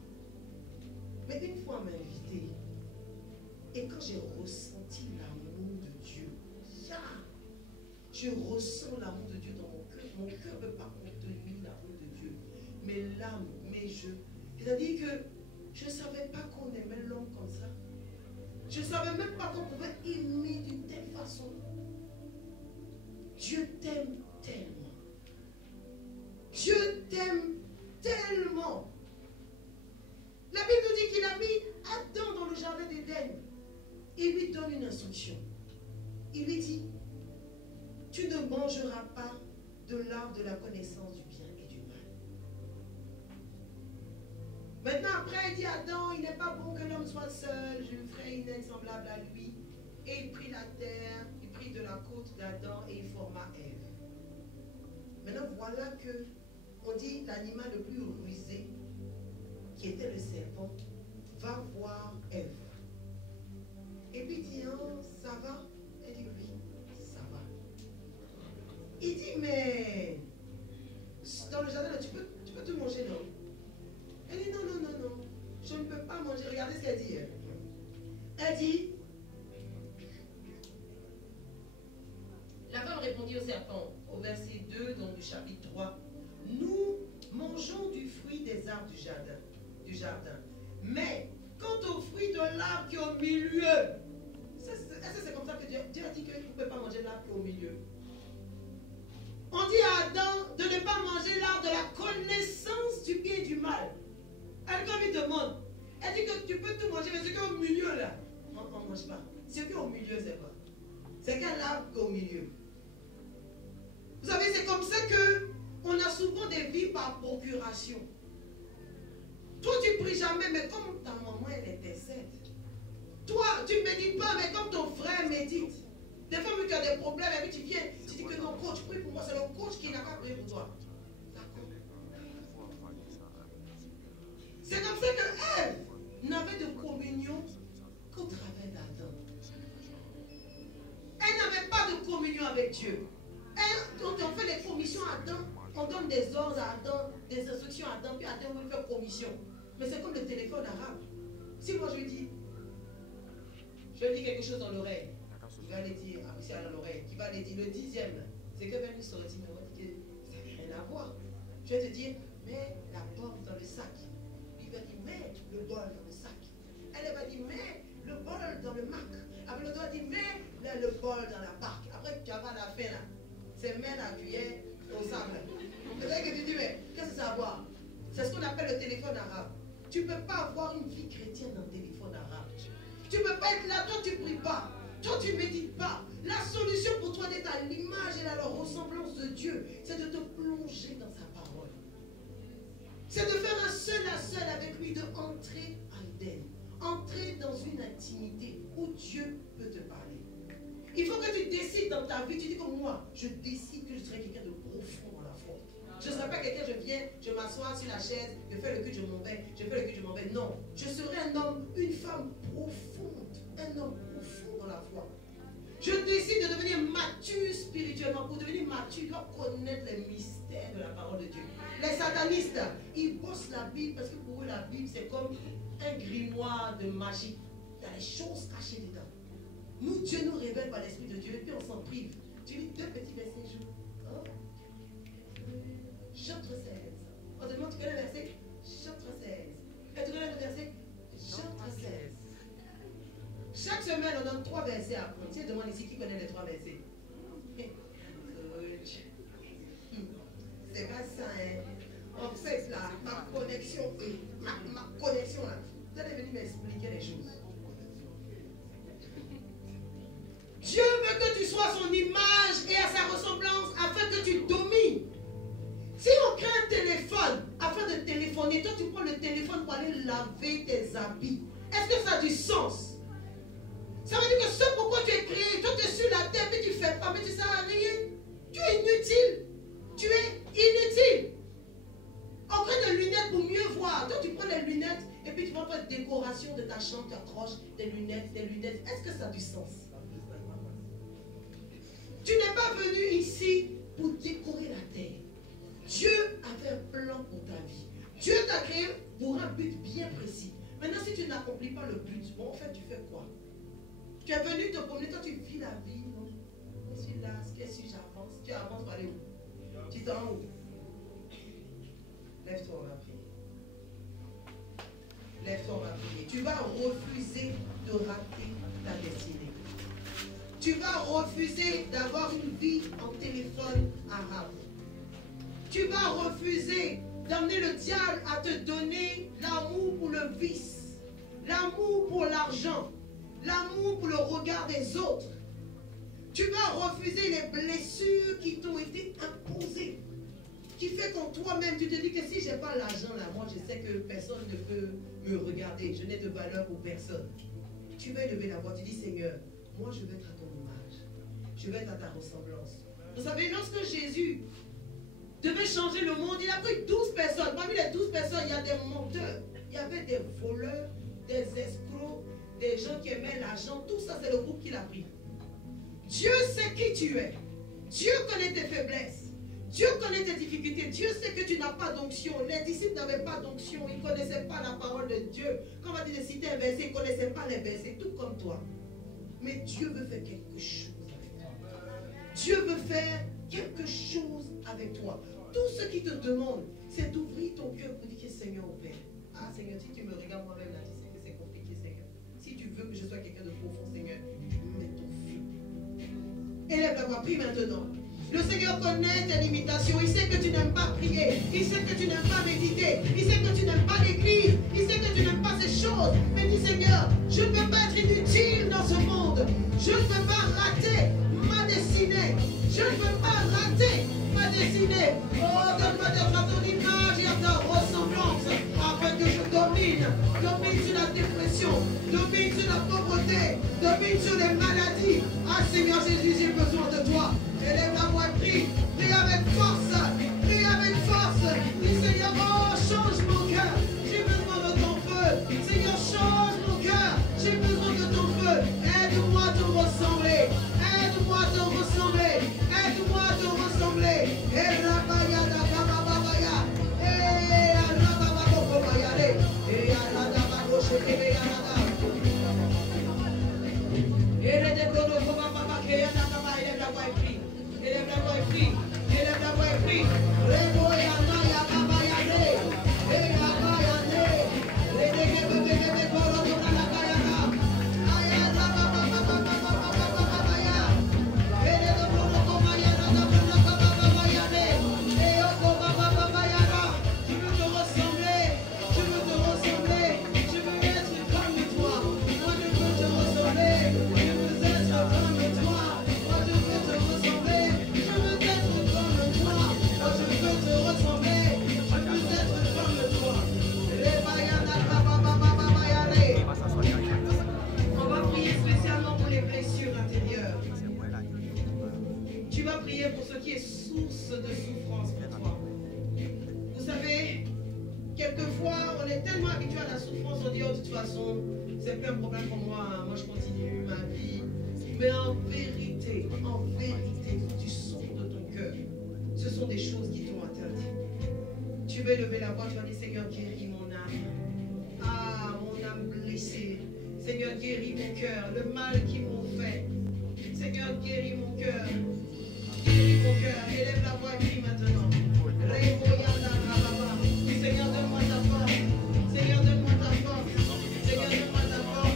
Mais une fois, on m'a invité. Et quand j'ai ressenti l'amour de Dieu, je ressens l'amour de Dieu dans mon cœur. Mon cœur ne peut pas contenir l'amour de Dieu. Mes larmes, mes jeux, Il a dit que je ne savais pas qu'on aimait l'homme comme ça. Je ne savais même pas qu'on pouvait aimer d'une telle façon. Dieu t'aime tellement. Dieu t'aime tellement. La Bible nous dit qu'il a mis Adam dans le jardin d'Éden. Il lui donne une instruction. Il lui dit, tu ne mangeras pas de l'arbre de la connaissance du bien et du mal. Maintenant, après, il dit à Adam, il n'est pas bon que l'homme soit seul, je lui ferai une aide semblable à lui. Et il prit la terre, il prit de la côte d'Adam et il forma Ève. Maintenant, voilà que, on dit, l'animal le plus rusé, qui était le serpent, va voir Ève. Et puis il dit, oh, ça va? Elle dit, oui, ça va. Il dit, mais dans le jardin, tu peux tout manger, non? Elle dit, non, non, non, non, je ne peux pas manger. Regardez ce qu'elle dit. Elle dit, la femme répondit au serpent, au verset 2, donc du chapitre 3, nous mangeons du fruit des arbres du jardin. Mais quant au fruit de l'arbre qui est au milieu, est-ce que c'est comme ça que Dieu a dit que vous ne pouvez pas manger l'arbre qui est au milieu? On dit à Adam de ne pas manger l'arbre de la connaissance du bien et du mal. Elle, comme il demande, elle dit que tu peux tout manger, mais ce qui est au milieu là, on ne mange pas. Ce qui est au milieu, c'est quoi? C'est quel arbre qui est au milieu? Vous savez, c'est comme ça que on a souvent des vies par procuration. Toi, tu ne pries jamais, mais comme ta maman, elle intercède. Toi, tu ne médites pas, mais comme ton frère médite. Des fois, vu que tu as des problèmes, et puis tu viens, tu dis que non, coach, prie pour moi. C'est le coach qui n'a pas prié pour toi. D'accord. C'est comme ça que Ève n'avait de communion qu'au travers d'Adam. Elle n'avait pas de communion avec Dieu. Quand on fait des commissions à Adam, on donne des ordres à Adam, des instructions à Adam, puis Adam veut faire commission. Mais c'est comme le téléphone arabe. Si moi je lui dis quelque chose dans l'oreille, il va aller dire, ici à l'oreille, qui va aller dire le 10e, c'est que Vénus aurait dit, mais ça n'a rien à voir. Je vais te dire, mets la pomme dans le sac. Lui va dire, mets le bol dans le sac. Elle va dire, mets le bol dans le Mac. Après l'autre va dire, mets le bol dans la barque. Après tu vas à la fin là, c'est mets la cuillère au sable. C'est vrai que tu dis, mais qu'est-ce que ça a à voir? C'est ce qu'on appelle le téléphone arabe. Tu ne peux pas avoir une vie chrétienne dans le téléphone arabe. Tu ne peux pas être là, toi tu ne pries pas. Toi tu ne médites pas. La solution pour toi d'être à l'image et à la ressemblance de Dieu, c'est de te plonger dans sa parole. C'est de faire un seul à seul avec lui, de entrer à Éden. Entrer dans une intimité où Dieu peut te parler. Il faut que tu décides dans ta vie, tu dis comme moi, je décide que je serai quelqu'un de profond dans la foi. Je ne serai pas quelqu'un, je viens, je m'assois sur la chaise, je fais le culte, je m'en vais, je fais le culte, je m'en vais. Non, je serai un homme, une femme profonde, un homme profond dans la foi. Je décide de devenir mature spirituellement. Pour devenir mature, tu dois connaître les mystères de la parole de Dieu. Les satanistes, ils bossent la Bible parce que pour eux, la Bible, c'est comme un grimoire de magie. Il y a des choses cachées dedans. Nous, Dieu nous révèle par l'Esprit de Dieu et puis on s'en prive. Tu lis 2 petits versets jour. Oh. Chapitre 16. On te demande, tu connais le verset? Chapitre 16. Et tu connais le verset? Chapitre 16. Chaque semaine, on donne 3 versets à apprendre. Tu demande ici qui connaît les 3 versets. C'est pas ça, hein. En fait, là, ma connexion là, vous allez venir m'expliquer les choses. Dieu veut que tu sois à son image et à sa ressemblance afin que tu domines. Si on crée un téléphone afin de téléphoner, toi tu prends le téléphone pour aller laver tes habits. Est-ce que ça a du sens? Ça veut dire que ce pourquoi tu es créé, toi tu es sur la terre, mais tu ne fais pas, mais tu ne sers à rien. Tu es inutile. Tu es inutile. On crée des lunettes pour mieux voir. Toi tu prends les lunettes et puis tu vas faire une décoration de ta chambre, tu accroches des lunettes, des lunettes. Est-ce que ça a du sens? Tu n'es pas venu ici pour décorer la terre. Dieu avait un plan pour ta vie. Dieu t'a créé pour un but bien précis. Maintenant, si tu n'accomplis pas le but, bon, en fait, tu fais quoi? Tu es venu te promener, toi, tu vis la vie, non? Je suis là, qu'est-ce que j'avance? Tu avances pour aller où? Tu t'en où? Lève-toi, on va prier. Lève-toi, on va prier. Tu vas refuser de rater ta destinée. Tu vas refuser d'avoir une vie en téléphone arabe. Tu vas refuser d'amener le diable à te donner l'amour pour le vice, l'amour pour l'argent, l'amour pour le regard des autres. Tu vas refuser les blessures qui t'ont été imposées, qui fait qu'en toi-même, tu te dis que si je n'ai pas l'argent là, moi je sais que personne ne peut me regarder, je n'ai de valeur pour personne. Tu vas élever la voix, tu dis Seigneur, moi je vais être à ton image, je vais être à ta ressemblance. Vous savez, lorsque Jésus devait changer le monde, il a pris 12 personnes. Parmi les 12 personnes, il y a des menteurs, il y avait des voleurs, des escrocs, des gens qui aimaient l'argent. Tout ça, c'est le groupe qu'il a pris. Dieu sait qui tu es. Dieu connaît tes faiblesses. Dieu connaît tes difficultés. Dieu sait que tu n'as pas d'onction. Les disciples n'avaient pas d'onction. Ils ne connaissaient pas la parole de Dieu. Quand on va dire de citer un verset, ils ne connaissaient pas les versets, tout comme toi. Mais Dieu veut faire quelque chose avec toi. Dieu veut faire quelque chose avec toi. Tout ce qu'il te demande, c'est d'ouvrir ton cœur pour dire Seigneur au Père. Ah Seigneur, si tu me regardes moi-même là, tu sais que c'est compliqué, Seigneur. Si tu veux que je sois quelqu'un de profond, Seigneur, mets ton feu. Élève la voix, prie maintenant. Le Seigneur connaît tes limitations. Il sait que tu n'aimes pas prier. Il sait que tu n'aimes pas méditer. Il sait que tu n'aimes pas l'église. Il sait que tu n'aimes pas ces choses. Mais dis Seigneur, je ne veux pas être inutile dans ce monde. Je ne veux pas rater ma destinée. Je ne veux pas rater ma destinée. Oh, donne-moi d'être à ton image et à ta ressemblance. Afin que je domine sur la dépression, domine sur la pauvreté, domine sur les maladies. Ah Seigneur Jésus, j'ai besoin de toi. Élève la voix, prie, prie avec force, prie avec force. Dis Seigneur, oh, change mon cœur, j'ai besoin de ton feu. Seigneur, change mon cœur, j'ai besoin de ton feu. Aide-moi à te ressembler, aide-moi à te ressembler, aide-moi à te ressembler. Et rabaya da bababaya, et rabababaya, et rabababaya, et pour ce qui est source de souffrance pour toi. Vous savez, quelquefois, on est tellement habitué à la souffrance, on dit, oh, de toute façon, c'est pas un problème pour moi, moi je continue ma vie. Mais en vérité, quand tu souffres de ton cœur, ce sont des choses qui t'ont atteint. Tu veux lever la voix, tu vas dire, Seigneur, guéris mon âme. Ah, mon âme blessée. Seigneur, guéris mon cœur, le mal qu'ils m'ont fait. Seigneur, guéris mon cœur. Guéris mon cœur. Élève la voix et prie maintenant. Seigneur, donne-moi ta force. Seigneur, donne-moi ta force. Seigneur, donne-moi ta force.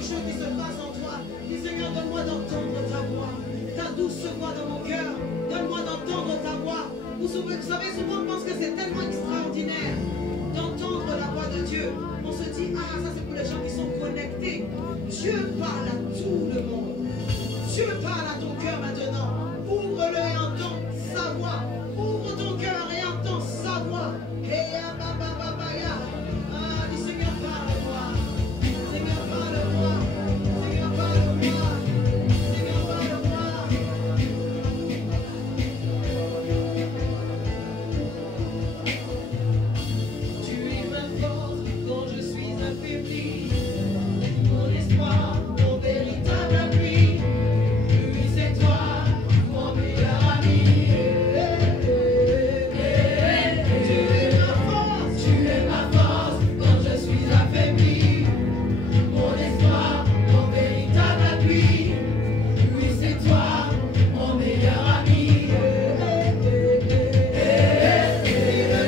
quelque chose qui se passe en toi. Dis Seigneur, donne-moi d'entendre ta voix, ta douce voix dans mon cœur. Donne-moi d'entendre ta voix. Vous savez, souvent on pense que c'est tellement extraordinaire d'entendre la voix de Dieu. On se dit, ah, ça c'est pour les gens qui sont connectés. Dieu parle à tout le monde. Dieu parle à ton cœur maintenant. Ouvre-le et entends sa voix. Ouvre ton cœur et entends sa voix. Ah, dis Seigneur, parle-moi. Seigneur, parle-moi. Seigneur, parle-moi. Seigneur, parle-moi. Tu es ma force quand je suis affaibli. Mon espoir, mon véritable appui. Oui, c'est toi, mon meilleur ami. Tu es ma force quand je suis affaibli. Mon espoir, mon véritable appui. Oui, c'est toi, mon meilleur ami.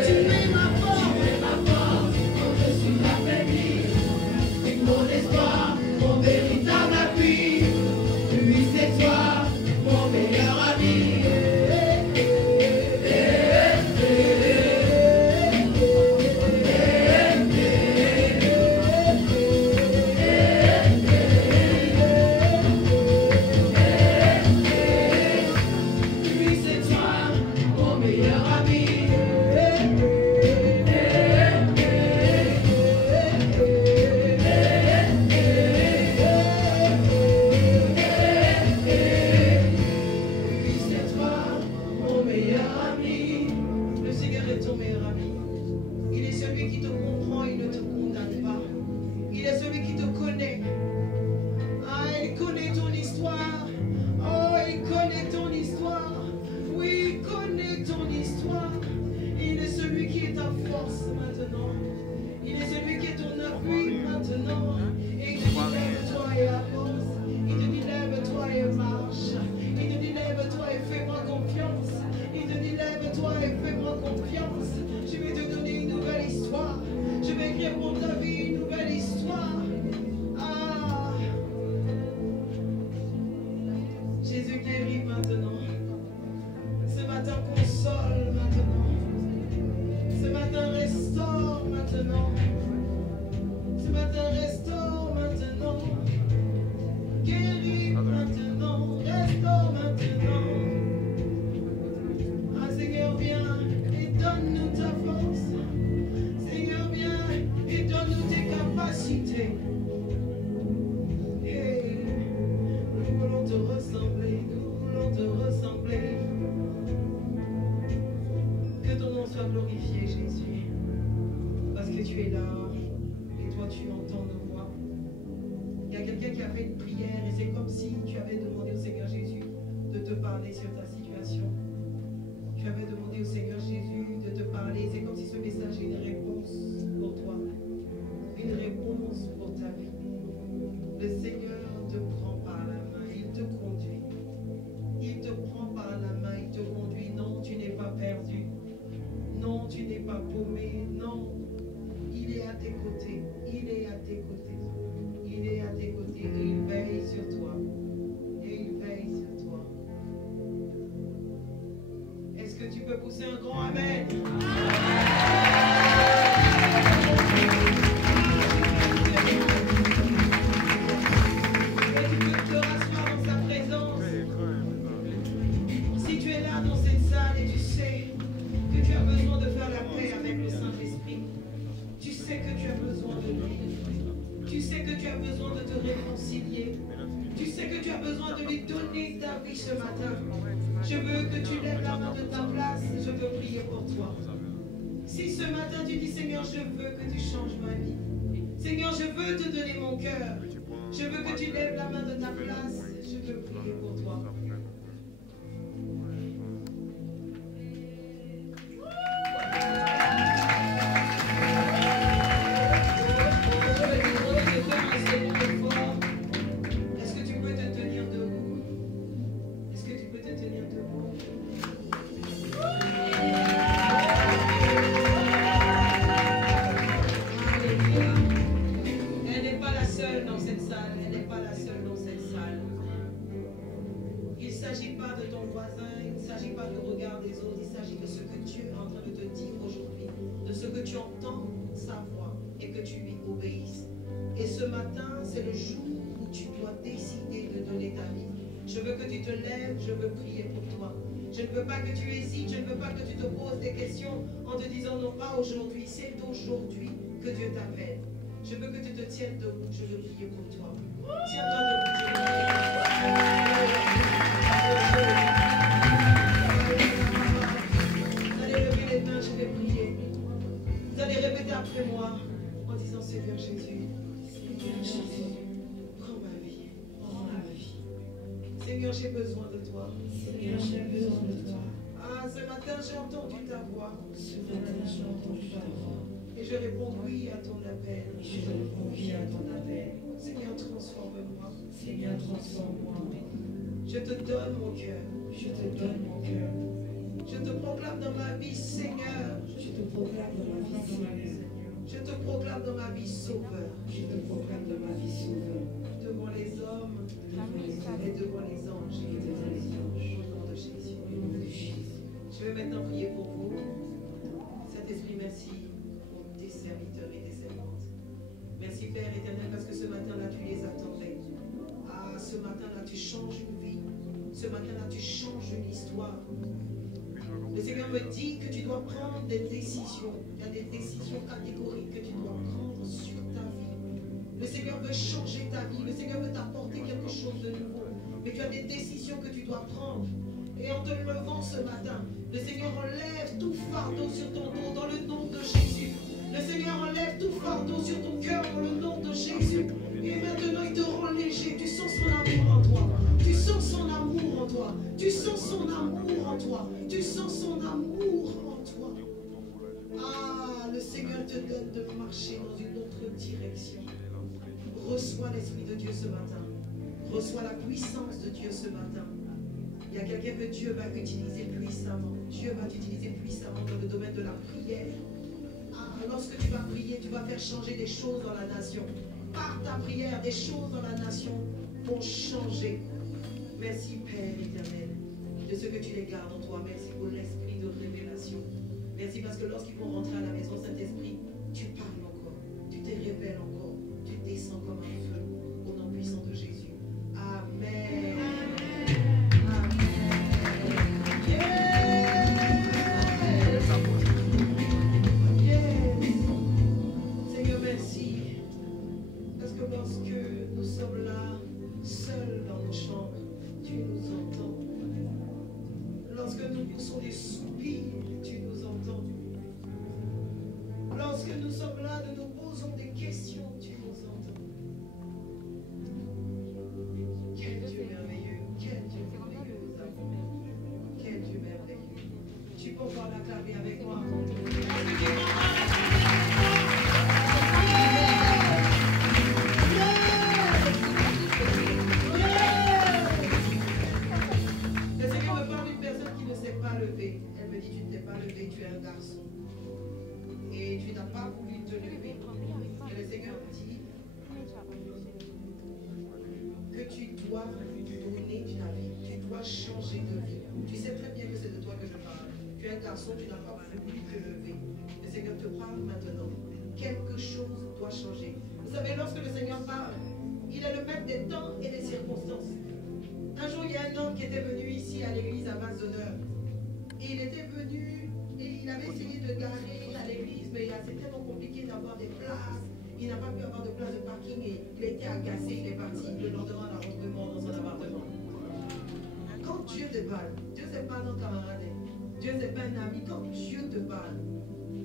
Tu es ma force quand je suis affaibli. Mon espoir, mon véritable appui. Oui, c'est toi, mon meilleur ami. Oui, c'est toi, mon meilleur ami. Oui, c'est toi, mon meilleur ami. Le Seigneur est ton meilleur ami. Il est celui qui te comprend, il ne te condamne pas. Il est celui qui te connaît. Ah, il connaît ton histoire. Oh, il connaît ton histoire. Oui, il connaît ton histoire. Il est celui qui est ta force maintenant. Il est celui qui est ton appui maintenant. Et il te dit lève-toi et avance. Il te dit lève-toi et marche. Il te dit lève-toi et fais-moi confiance. Il te dit lève-toi et fais-moi confiance. Je vais te donner une nouvelle histoire. Je vais écrire pour ta vie une nouvelle histoire. Ah, Jésus guérit maintenant. Ce matin console maintenant. Ce matin restaure maintenant. Ce matin restaure maintenant. Guéris maintenant. Restaure maintenant. Ah Seigneur, viens et donne-nous ta force. Seigneur, viens et donne-nous tes capacités. Hey, nous voulons te ressembler. Nous voulons te ressembler. Que ton nom soit glorifié, Jésus. Parce que tu es là et toi tu entends nos voix. Il y a quelqu'un qui a fait une prière et c'est comme si tu avais demandé au Seigneur Jésus de te parler sur ta situation. Tu avais demandé au Seigneur Jésus de te parler. C'est comme si ce message est une réponse pour toi. Une réponse pour ta vie. Le Seigneur te prend par la main. Il te conduit. Il te prend par la main. Il te conduit. Non, tu n'es pas perdu. Non, tu n'es pas paumé. Non. Il est à tes côtés. Il est à tes côtés. Il est à tes côtés. Et il veille sur toi. Et il veille sur toi. Est-ce que tu peux pousser un grand amen? Et tu peux te rasseoir dans sa présence. Si tu es là dans cette salle et tu sais que tu as besoin de faire la paix avec le Saint-Esprit, tu sais que tu as besoin de lui. Tu sais que tu as besoin de te réconcilier. Tu sais que tu as besoin de lui donner ta vie ce matin. Je veux que tu lèves la main de ta place. Je veux prier pour toi. Si ce matin tu dis Seigneur, je veux que tu changes ma vie. Seigneur, je veux te donner mon cœur. Je veux que tu lèves la main de ta place. Je veux prier pour toi. Est-ce que tu peux te tenir debout? Est-ce que tu peux te tenir debout? Alléluia. Elle n'est pas la seule dans cette salle. autres, il s'agit de ce que Dieu est en train de te dire aujourd'hui, de ce que tu entends sa voix et que tu lui obéisses. Et ce matin, c'est le jour où tu dois décider de donner ta vie. Je veux que tu te lèves, je veux prier pour toi. Je ne veux pas que tu hésites, je ne veux pas que tu te poses des questions en te disant non pas aujourd'hui, c'est d'aujourd'hui que Dieu t'appelle. Je veux que tu te tiennes debout, je veux prier pour toi. Tiens-toi debout, je veux prier pour toi. Vous allez lever les mains, je vais prier. Vous allez répéter après moi en disant Seigneur Jésus, prends ma vie. Seigneur, j'ai besoin de toi. Seigneur, j'ai besoin de toi. Ah, ce matin, j'ai entendu ta voix. Ce matin, j'ai entendu ta voix. Et je réponds oui à ton appel. Et je réponds oui à ton appel. Seigneur, transforme-moi. Seigneur, transforme-moi. Je te donne mon cœur. Je te donne mon cœur. Je te proclame dans ma vie, Seigneur. Je te proclame dans ma vie, Seigneur. Je te proclame dans ma vie, Sauveur. Je te proclame dans ma vie, Sauveur. Devant les hommes et devant les anges. Et devant les anges. Au nom de Jésus. Au nom de Jésus. Je vais maintenant prier pour vous. Saint-Esprit, merci pour tes serviteurs et tes servantes. Merci Père éternel parce que ce matin-là, tu les attendais. Ah, ce matin-là, tu changes une vie. Ce matin-là, tu changes une histoire. Le Seigneur me dit que tu dois prendre des décisions. Il y a des décisions catégoriques que tu dois prendre sur ta vie. Le Seigneur veut changer ta vie. Le Seigneur veut t'apporter quelque chose de nouveau. Mais tu as des décisions que tu dois prendre. Et en te levant ce matin, le Seigneur enlève tout fardeau sur ton dos dans le nom de Jésus. Le Seigneur enlève tout fardeau sur ton cœur dans le nom de Jésus. Et maintenant, il te rend léger. Tu sens son amour en toi. Tu sens son amour en toi. Tu sens son amour en toi. Tu sens son amour en toi. Ah, le Seigneur te donne de marcher dans une autre direction. Reçois l'Esprit de Dieu ce matin. Reçois la puissance de Dieu ce matin. Il y a quelqu'un que Dieu va utiliser puissamment. Dieu va t'utiliser puissamment dans le domaine de la prière. Ah, lorsque tu vas prier, tu vas faire changer des choses dans la nation. Par ta prière, des choses dans la nation vont changer. Merci Père éternel de ce que tu les gardes en toi. Merci pour l'esprit de révélation. Merci parce que lorsqu'ils vont rentrer à la maison, Saint-Esprit, tu parles encore, tu te révèles encore, tu descends comme un feu au nom puissant de Jésus. Amen. Seigneur, merci. Parce que lorsque nous sommes là, seuls dans nos chambres, tu nous entends. Lorsque nous poussons des soupirs, tu nous entends. Lorsque nous sommes là, nous nous posons des questions, tu nous entends. Quel Dieu merveilleux, quel Dieu merveilleux nous avons. Quel Dieu merveilleux. Tu peux pouvoir l'acclamer avec moi. Le Seigneur me parle d'une personne qui ne s'est pas levée. Elle me dit, tu ne t'es pas levé, tu es un garçon. Et tu n'as pas voulu te lever. Et le Seigneur dit que tu dois donner ta vie. Tu dois changer de vie. Tu sais très bien que c'est de toi que je parle. Tu es un garçon, tu n'as pas voulu te lever. Le Seigneur te parle maintenant. Quelque chose doit changer. Vous savez, lorsque le Seigneur parle, il est le maître des temps et des circonstances. Un jour, il y a un homme qui était venu ici à l'église à Vase d'Honneur. Et il était venu et il avait essayé de garer à l'église, mais c'est tellement compliqué d'avoir des places. Il n'a pas pu avoir de place de parking et il était agacé, il est parti. Le lendemain, on a retrouvé mort dans son appartement. Quand Dieu te parle, Dieu c'est pas notre camarade. Dieu c'est pas un ami. Quand Dieu te parle,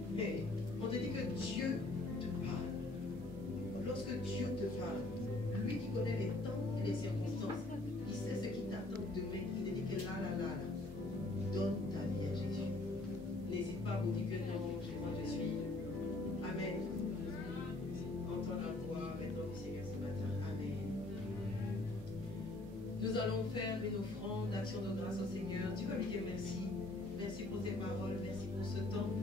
mais on te dit que Dieu te parle. Lorsque Dieu te parle, lui qui connaît les temps et les circonstances, il sait ce qui t'attend demain. Il te dit que là, donne ta vie à Jésus. N'hésite pas à vous dire que non, moi je suis. Amen. Entends la voix maintenant du Seigneur ce matin. Amen. Nous allons faire une offrande d'action de grâce au Seigneur. Tu vas lui dire merci. Merci pour tes paroles. Merci pour ce temps.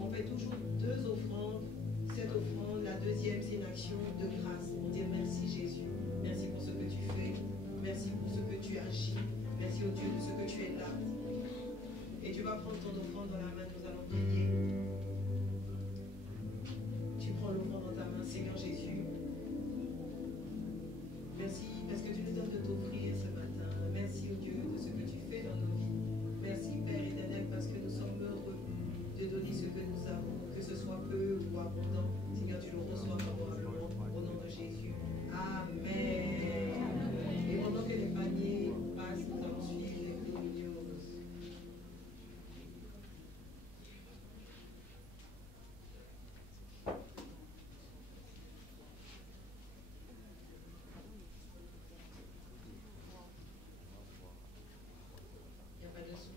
On fait toujours 2 offrandes. Cette offrande, la deuxième, c'est une action de grâce. On dit merci Jésus. Merci pour ce que tu fais. Merci pour ce que tu agis. Merci au Dieu de ce que tu es là. Et tu vas prendre ton offrande dans la main, nous allons prier. Tu prends l'offrande dans ta main, Seigneur Jésus. Merci parce que tu nous donnes de t'offrir ce matin. Merci, oh Dieu, de ce que tu fais dans nos vies. Merci, Père éternel, parce que nous sommes heureux de donner ce que nous avons, que ce soit peu ou abondant. Seigneur, tu le reçois favorablement au nom de Jésus. Amen. Et pendant que les paniers passent, nous allons suivre les Blue News. Il n'y a pas de son.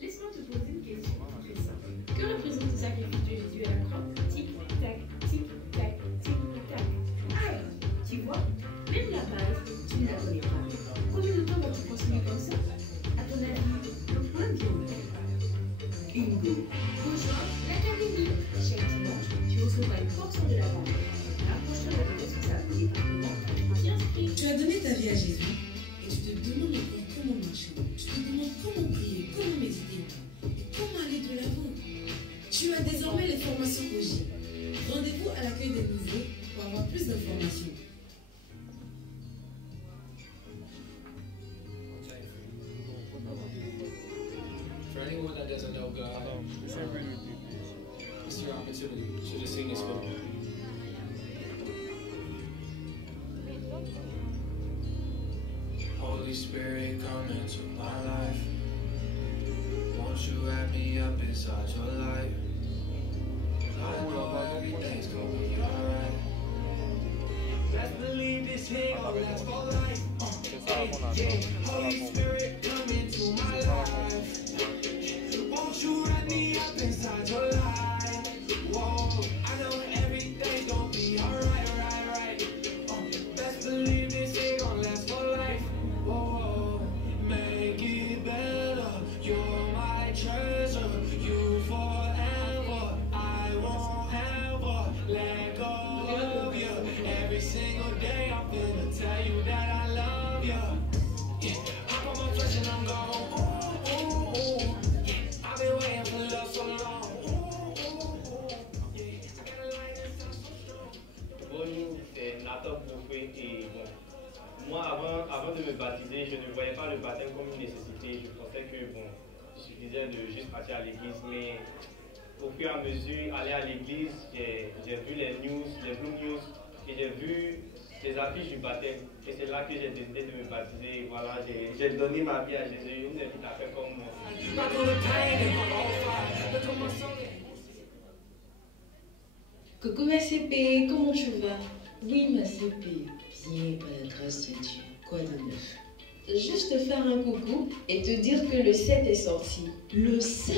Laisse-moi te poser une question très simple. Que représente le sacrifice de Jésus à la croix? Tic-tac, tic-tac, tic-tac. Aïe, tu vois, même la base, tu ne la connais pas. Combien de temps vas-tu continuer comme ça? À ton avis, le point vient où? Bingo. Rejoins l'académie. Chaque dimanche, tu recevras une portion de la vente. Approche-toi de ton responsable du département. T'inscris. Tu as donné ta vie à Jésus et tu te demandes encore comment marcher. Tu te demandes comment prier, comment méditer, comment aller de l'avant. Tu as désormais les formations OJ. Rendez-vous à l'accueil des nouveaux pour avoir plus d'informations. For anyone that doesn't know God, it's your opportunity. So just sing this with me. Holy Spirit, come into my life. Won't you wrap me up inside your light? I know everything's gonna be alright. Let's believe this ain't gonna last for life. Holy Spirit, come into my life. Won't you wrap me up inside your light? Whoa, I know everything's gonna be alright, right. Best believe this ain't gonna last for life. Whoa, make it better. You're my treasure. You forever. I won't ever let go of you. Every single day I'm gonna tell you that I love you. Yeah, hop on my flesh and I'm gone. Ooh, ooh, ooh. Yeah, I've been waiting for love so long. Ooh, ooh, ooh. Yeah, I got a light that's so strong. Bonjour, c'est Nathan Bouffé et bon, moi avant de me baptiser, je ne voyais pas le baptême comme une nécessité. Je pensais que bon, il suffisait de juste partir à l'église, mais au fur et à mesure, aller à l'église, j'ai vu les news, les Blue News, et j'ai vu les affiches du baptême. Et c'est là que j'ai décidé de me baptiser. Et voilà, j'ai donné ma vie à Jésus. Je vous invite à faire comme moi. Coucou ma CP, comment tu vas? Oui ma CP, bien par la grâce de Dieu, quoi de neuf? Juste te faire un coucou et te dire que le 7 est sorti. Le 7?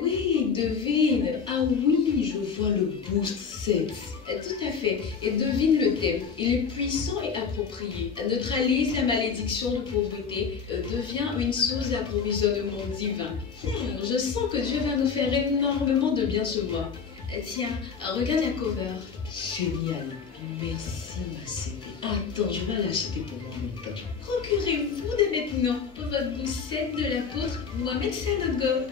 Oui, devine. Ah oui, je vois le boost 7. Tout à fait. Et devine le thème. Il est puissant et approprié. Neutralise la malédiction de pauvreté. Devient une source d'approvisionnement divin. Je sens que Dieu va nous faire énormément de bien ce mois. Tiens, regarde la cover. Génial. Merci, ma chérie. Attends, je vais l'acheter pour moi en même temps. Procurez-vous dès maintenant votre boussette de l'apôtre Mohamed Sanogo.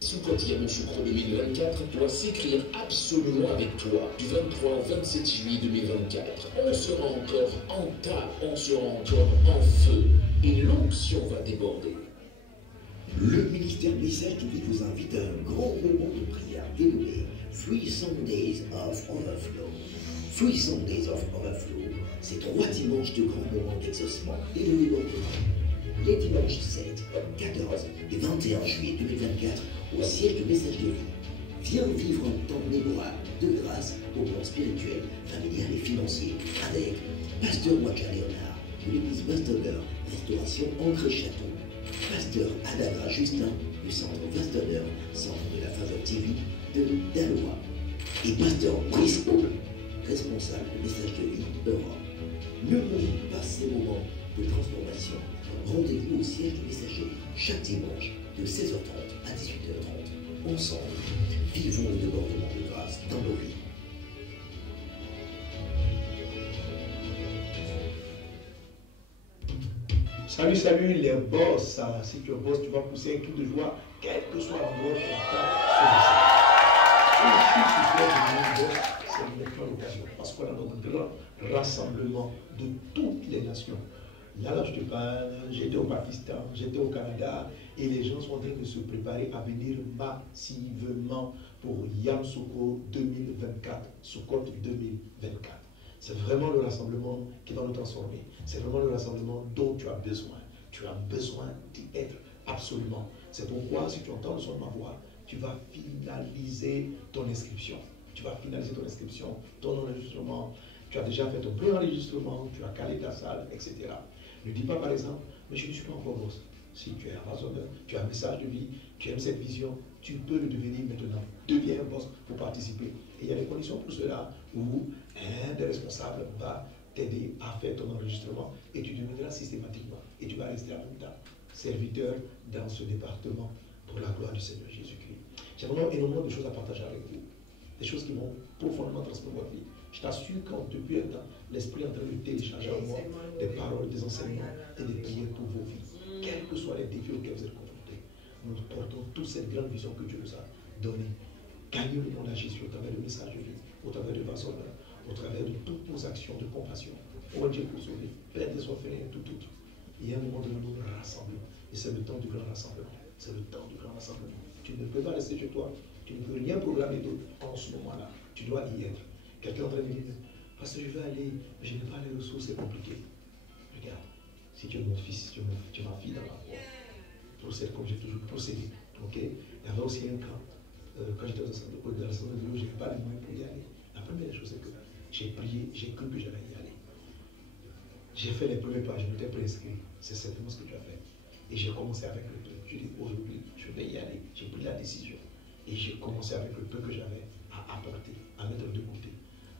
Sukkot Yom Shukro 2024 doit s'écrire absolument avec toi. Du 23 au 27 juillet 2024, on sera encore en tas, on sera encore en feu et l'onction va déborder. Le ministère Message de Vie vous invite à un grand moment de prière dénommé Free Sundays of Overflow. Free Sundays of Overflow, c'est 3 dimanches de grands moments d'exaucement et de débordement. Les dimanches 7, 14 et 21 juillet 2024 au siège de Message de Vie. Viens vivre un temps mémorable de grâce au plan spirituel, familial et financier avec Pasteur Waka Léonard de l'église Vastoner, Restauration André Château. Pasteur Adagra Justin du centre Vastoner, centre de la faveur TV de Dalois. Et Pasteur Brice Paul, responsable de Message de Vie Europe. Ne manquez pas ces moments de transformation. Rendez-vous au siège du Messager chaque dimanche de 16h30 à 18h30. Ensemble, vivons le débordement de grâce dans nos vies. Salut, salut les boss. Si tu es boss, tu vas pousser un cri de joie, quel que soit l'endroit où tu c'est maintenant l'occasion. Parce qu'on a notre grand rassemblement de toutes les nations. Là, je te parle, j'étais au Pakistan, j'étais au Canada, et les gens sont en train de se préparer à venir massivement pour Yom Sukkot 2024, Sukkot 2024. C'est vraiment le rassemblement qui va nous transformer. C'est vraiment le rassemblement dont tu as besoin. Tu as besoin d'y être absolument. C'est pourquoi, si tu entends le son de ma voix, tu vas finaliser ton inscription. Tu vas finaliser ton inscription, ton enregistrement. Tu as déjà fait ton pré-enregistrement, tu as calé ta salle, etc. Ne dis pas par exemple, mais je ne suis pas encore boss. Si tu es Amazoneur, tu as un message de vie, tu aimes cette vision, tu peux le devenir maintenant. Deviens un boss pour participer. Et il y a des conditions pour cela où un des responsables va t'aider à faire ton enregistrement et tu deviendras systématiquement et tu vas rester en même temps serviteur dans ce département pour la gloire du Seigneur Jésus-Christ. J'ai vraiment énormément de choses à partager avec vous. Des choses qui vont profondément transformer votre vie. Je t'assure que depuis un temps, l'Esprit est en train de télécharger en moi des paroles, des enseignements et des prières pour vos vies. Quels que soient les défis auxquels vous êtes confrontés, nous portons toute cette grande vision que Dieu nous a donnée. Gagnez le monde à Jésus au travers de messages de vie, au travers de Vassonneur, au travers de toutes nos actions de compassion. Oh Dieu pour sauver, Père des orphelins et tout. Il y a un moment de nous rassembler. Et c'est le temps du grand rassemblement. C'est le temps du grand rassemblement. Tu ne peux pas rester chez toi. Tu ne peux rien programmer d'autre en ce moment-là. Tu dois y être. Quelqu'un est en train de dire, parce que je veux aller, mais je n'ai pas les ressources, c'est compliqué. Regarde, si tu es mon fils, tu es ma fille dans la foi. Procède comme j'ai toujours procédé. Ok? Il y avait aussi un camp. Quand j'étais dans la salle de l'eau, je n'avais pas les moyens pour y aller. La première chose, c'est que j'ai prié, j'ai cru que j'allais y aller. J'ai fait les premiers pas, je m'étais prescrit. C'est certainement ce que tu as fait. Et j'ai commencé avec le peu. Je dis, aujourd'hui, je vais y aller. J'ai pris la décision. Et j'ai commencé avec le peu que j'avais à apporter, à mettre de côté.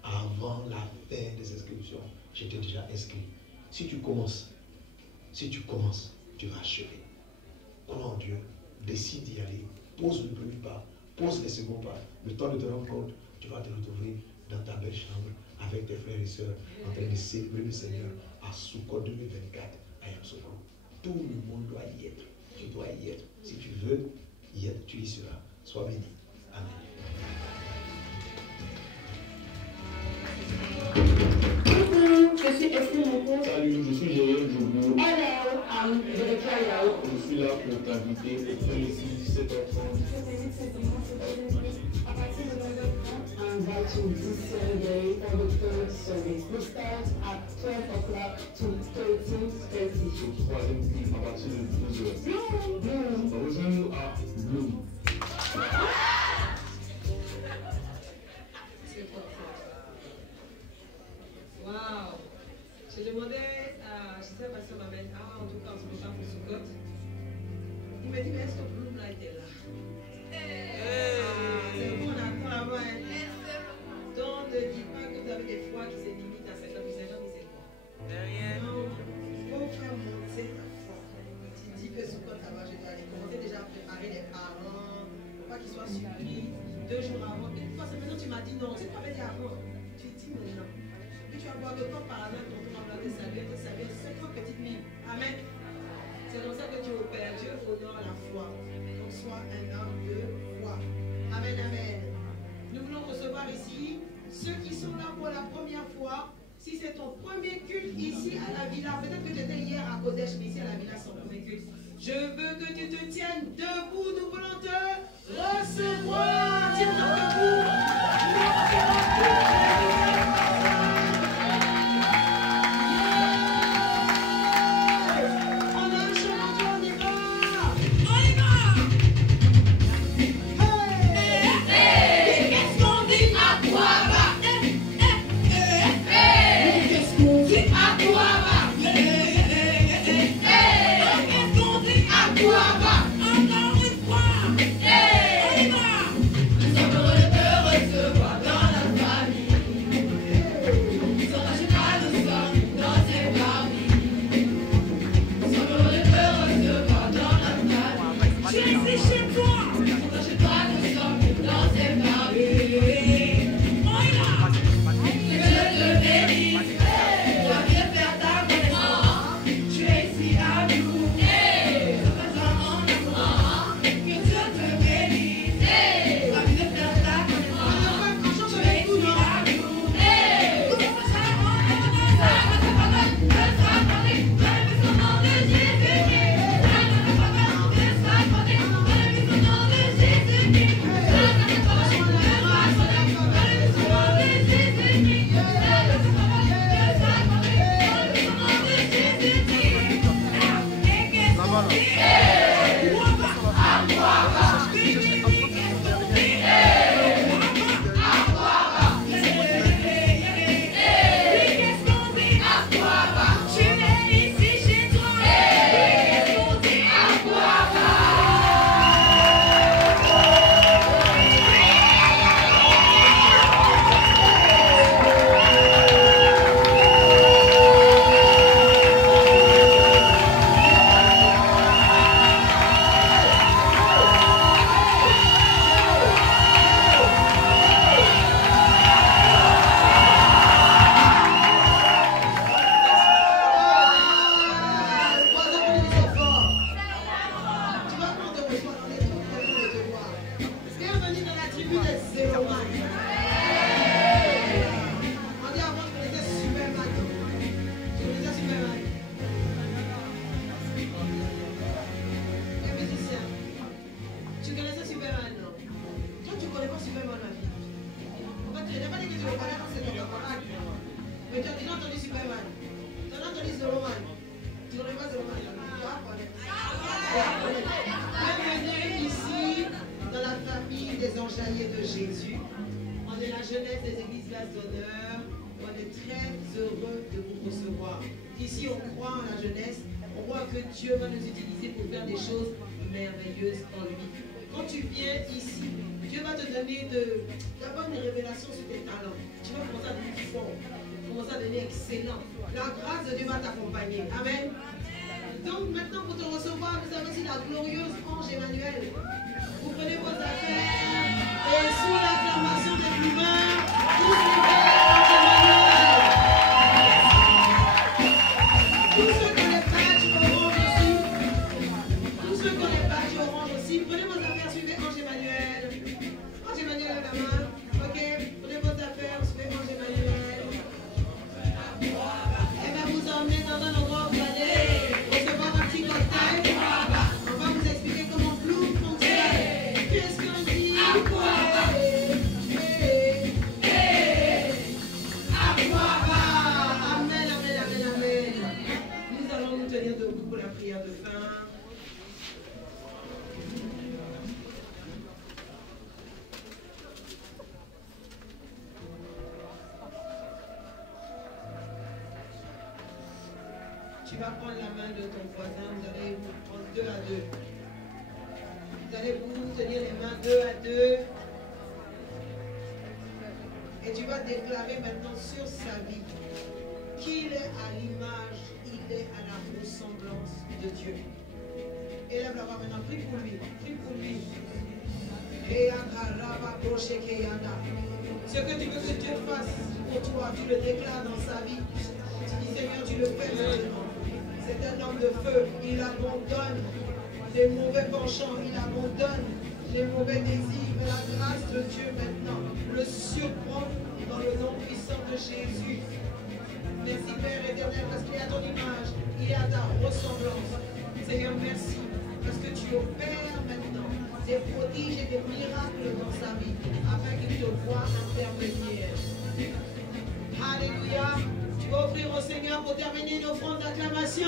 Avant la fin des inscriptions, j'étais déjà inscrit. Si tu commences, tu vas achever. Crois en Dieu, décide d'y aller, pose le premier pas, pose les seconds pas. Le temps de te rendre compte, tu vas te retrouver dans ta belle chambre avec tes frères et sœurs en train de célébrer le Seigneur à Sukkot 2024 à Yom Sukkot. Tout le monde doit y être. Tu dois y être. Si tu veux y être, tu y seras. Sois béni. Amen. Je suis Esther Moko. Salut, je suis Jérôme Joubou. Hello, I'm Rebecca Yao. Je suis là pour t'inviter et faire ici 17h30. I invite you this Sunday for the third service. We start at 12 o'clock to 13:30. Le troisième culte à partir de 12h. Rejoins-nous à Bloom. Waouh! J'ai demandé me dit, mais est-ce que Bloom là était là? C'est bon, on attend là-bas. Donc, ne dis pas que vous avez des foi qui se limitent à 50 000 gens, c'est quoi? Non, il faut faire monter ta foi. Tu dis que sur quoi ça va, je dois aller commencer déjà à préparer les parents, pour pas qu'ils soient surpris 2 jours avant. Mais une fois, c'est maintenant tu m'as dit non, c'est quoi me dire avant? Tu dis mais non. Puis tu vas voir que quand par hasard ton tour va te saluer 50 petites milles. Amen. C'est comme ça que tu opères. Dieu honore la foi. Donc sois un homme de foi. Amen, amen. Nous voulons recevoir ici ceux qui sont là pour la première fois. Si c'est ton premier culte ici à la villa, peut-être que tu étais hier à Kodesh, mais ici à la villa, c'est ton premier culte. Je veux que tu te tiennes debout. Nous voulons te recevoir. Tiens-toi debout. Nous recevons Bienvenue ici dans la famille des enjaillés de Jésus. On est la jeunesse des églises Glace d'honneur. On est très heureux de vous recevoir. Ici, on croit en la jeunesse. On croit que Dieu va nous utiliser pour faire des choses merveilleuses en lui. Quand tu viens ici, Dieu va te donner d'abord une révélation sur tes talents. Tu vas commencer à devenir fort, commencer à devenir excellent. La grâce de Dieu va t'accompagner. Amen. Donc maintenant pour te recevoir, vous avez aussi la glorieuse ange Emmanuel. Vous prenez vos affaires et sous l'acclamation des fumeurs, tous les ange Emmanuel. Tous ceux qui ont les badges orange aussi. Tous ceux qui ont les badges orange aussi. Prenez vos affaires, suivez ange Emmanuel. Ange Emmanuel à la main. Ok, prenez vos affaires, suivez ange Emmanuel. Et bien vous emmenez dans un endroit où vous allez recevoir un petit cocktail. On va vous expliquer comment Bloom fonctionne. Qu'est-ce qu'on dit? Amen, amen, amen, amen. Nous allons nous tenir debout pour la prière de fin. Tu vas prendre la main de ton voisin, vous allez vous prendre 2 à 2. Vous allez vous tenir les mains 2 à 2. Et tu vas déclarer maintenant sur sa vie qu'il est à l'image, il est à la ressemblance de Dieu. Élève la voix maintenant, prie pour lui, prie pour lui. Ce que tu veux que Dieu fasse pour toi, tu le déclares dans sa vie. Tu dis Seigneur, tu le fais maintenant. C'est un homme de feu, il abandonne les mauvais penchants, il abandonne les mauvais désirs. Mais la grâce de Dieu maintenant le surprend dans le nom puissant de Jésus. Merci Père éternel parce qu'il est à ton image, il est à ta ressemblance. Seigneur, merci parce que tu opères maintenant des prodiges et des miracles dans sa vie afin qu'il te voie intervenir. Alléluia. Tu vas offrir au Seigneur pour terminer une offrande d'acclamation.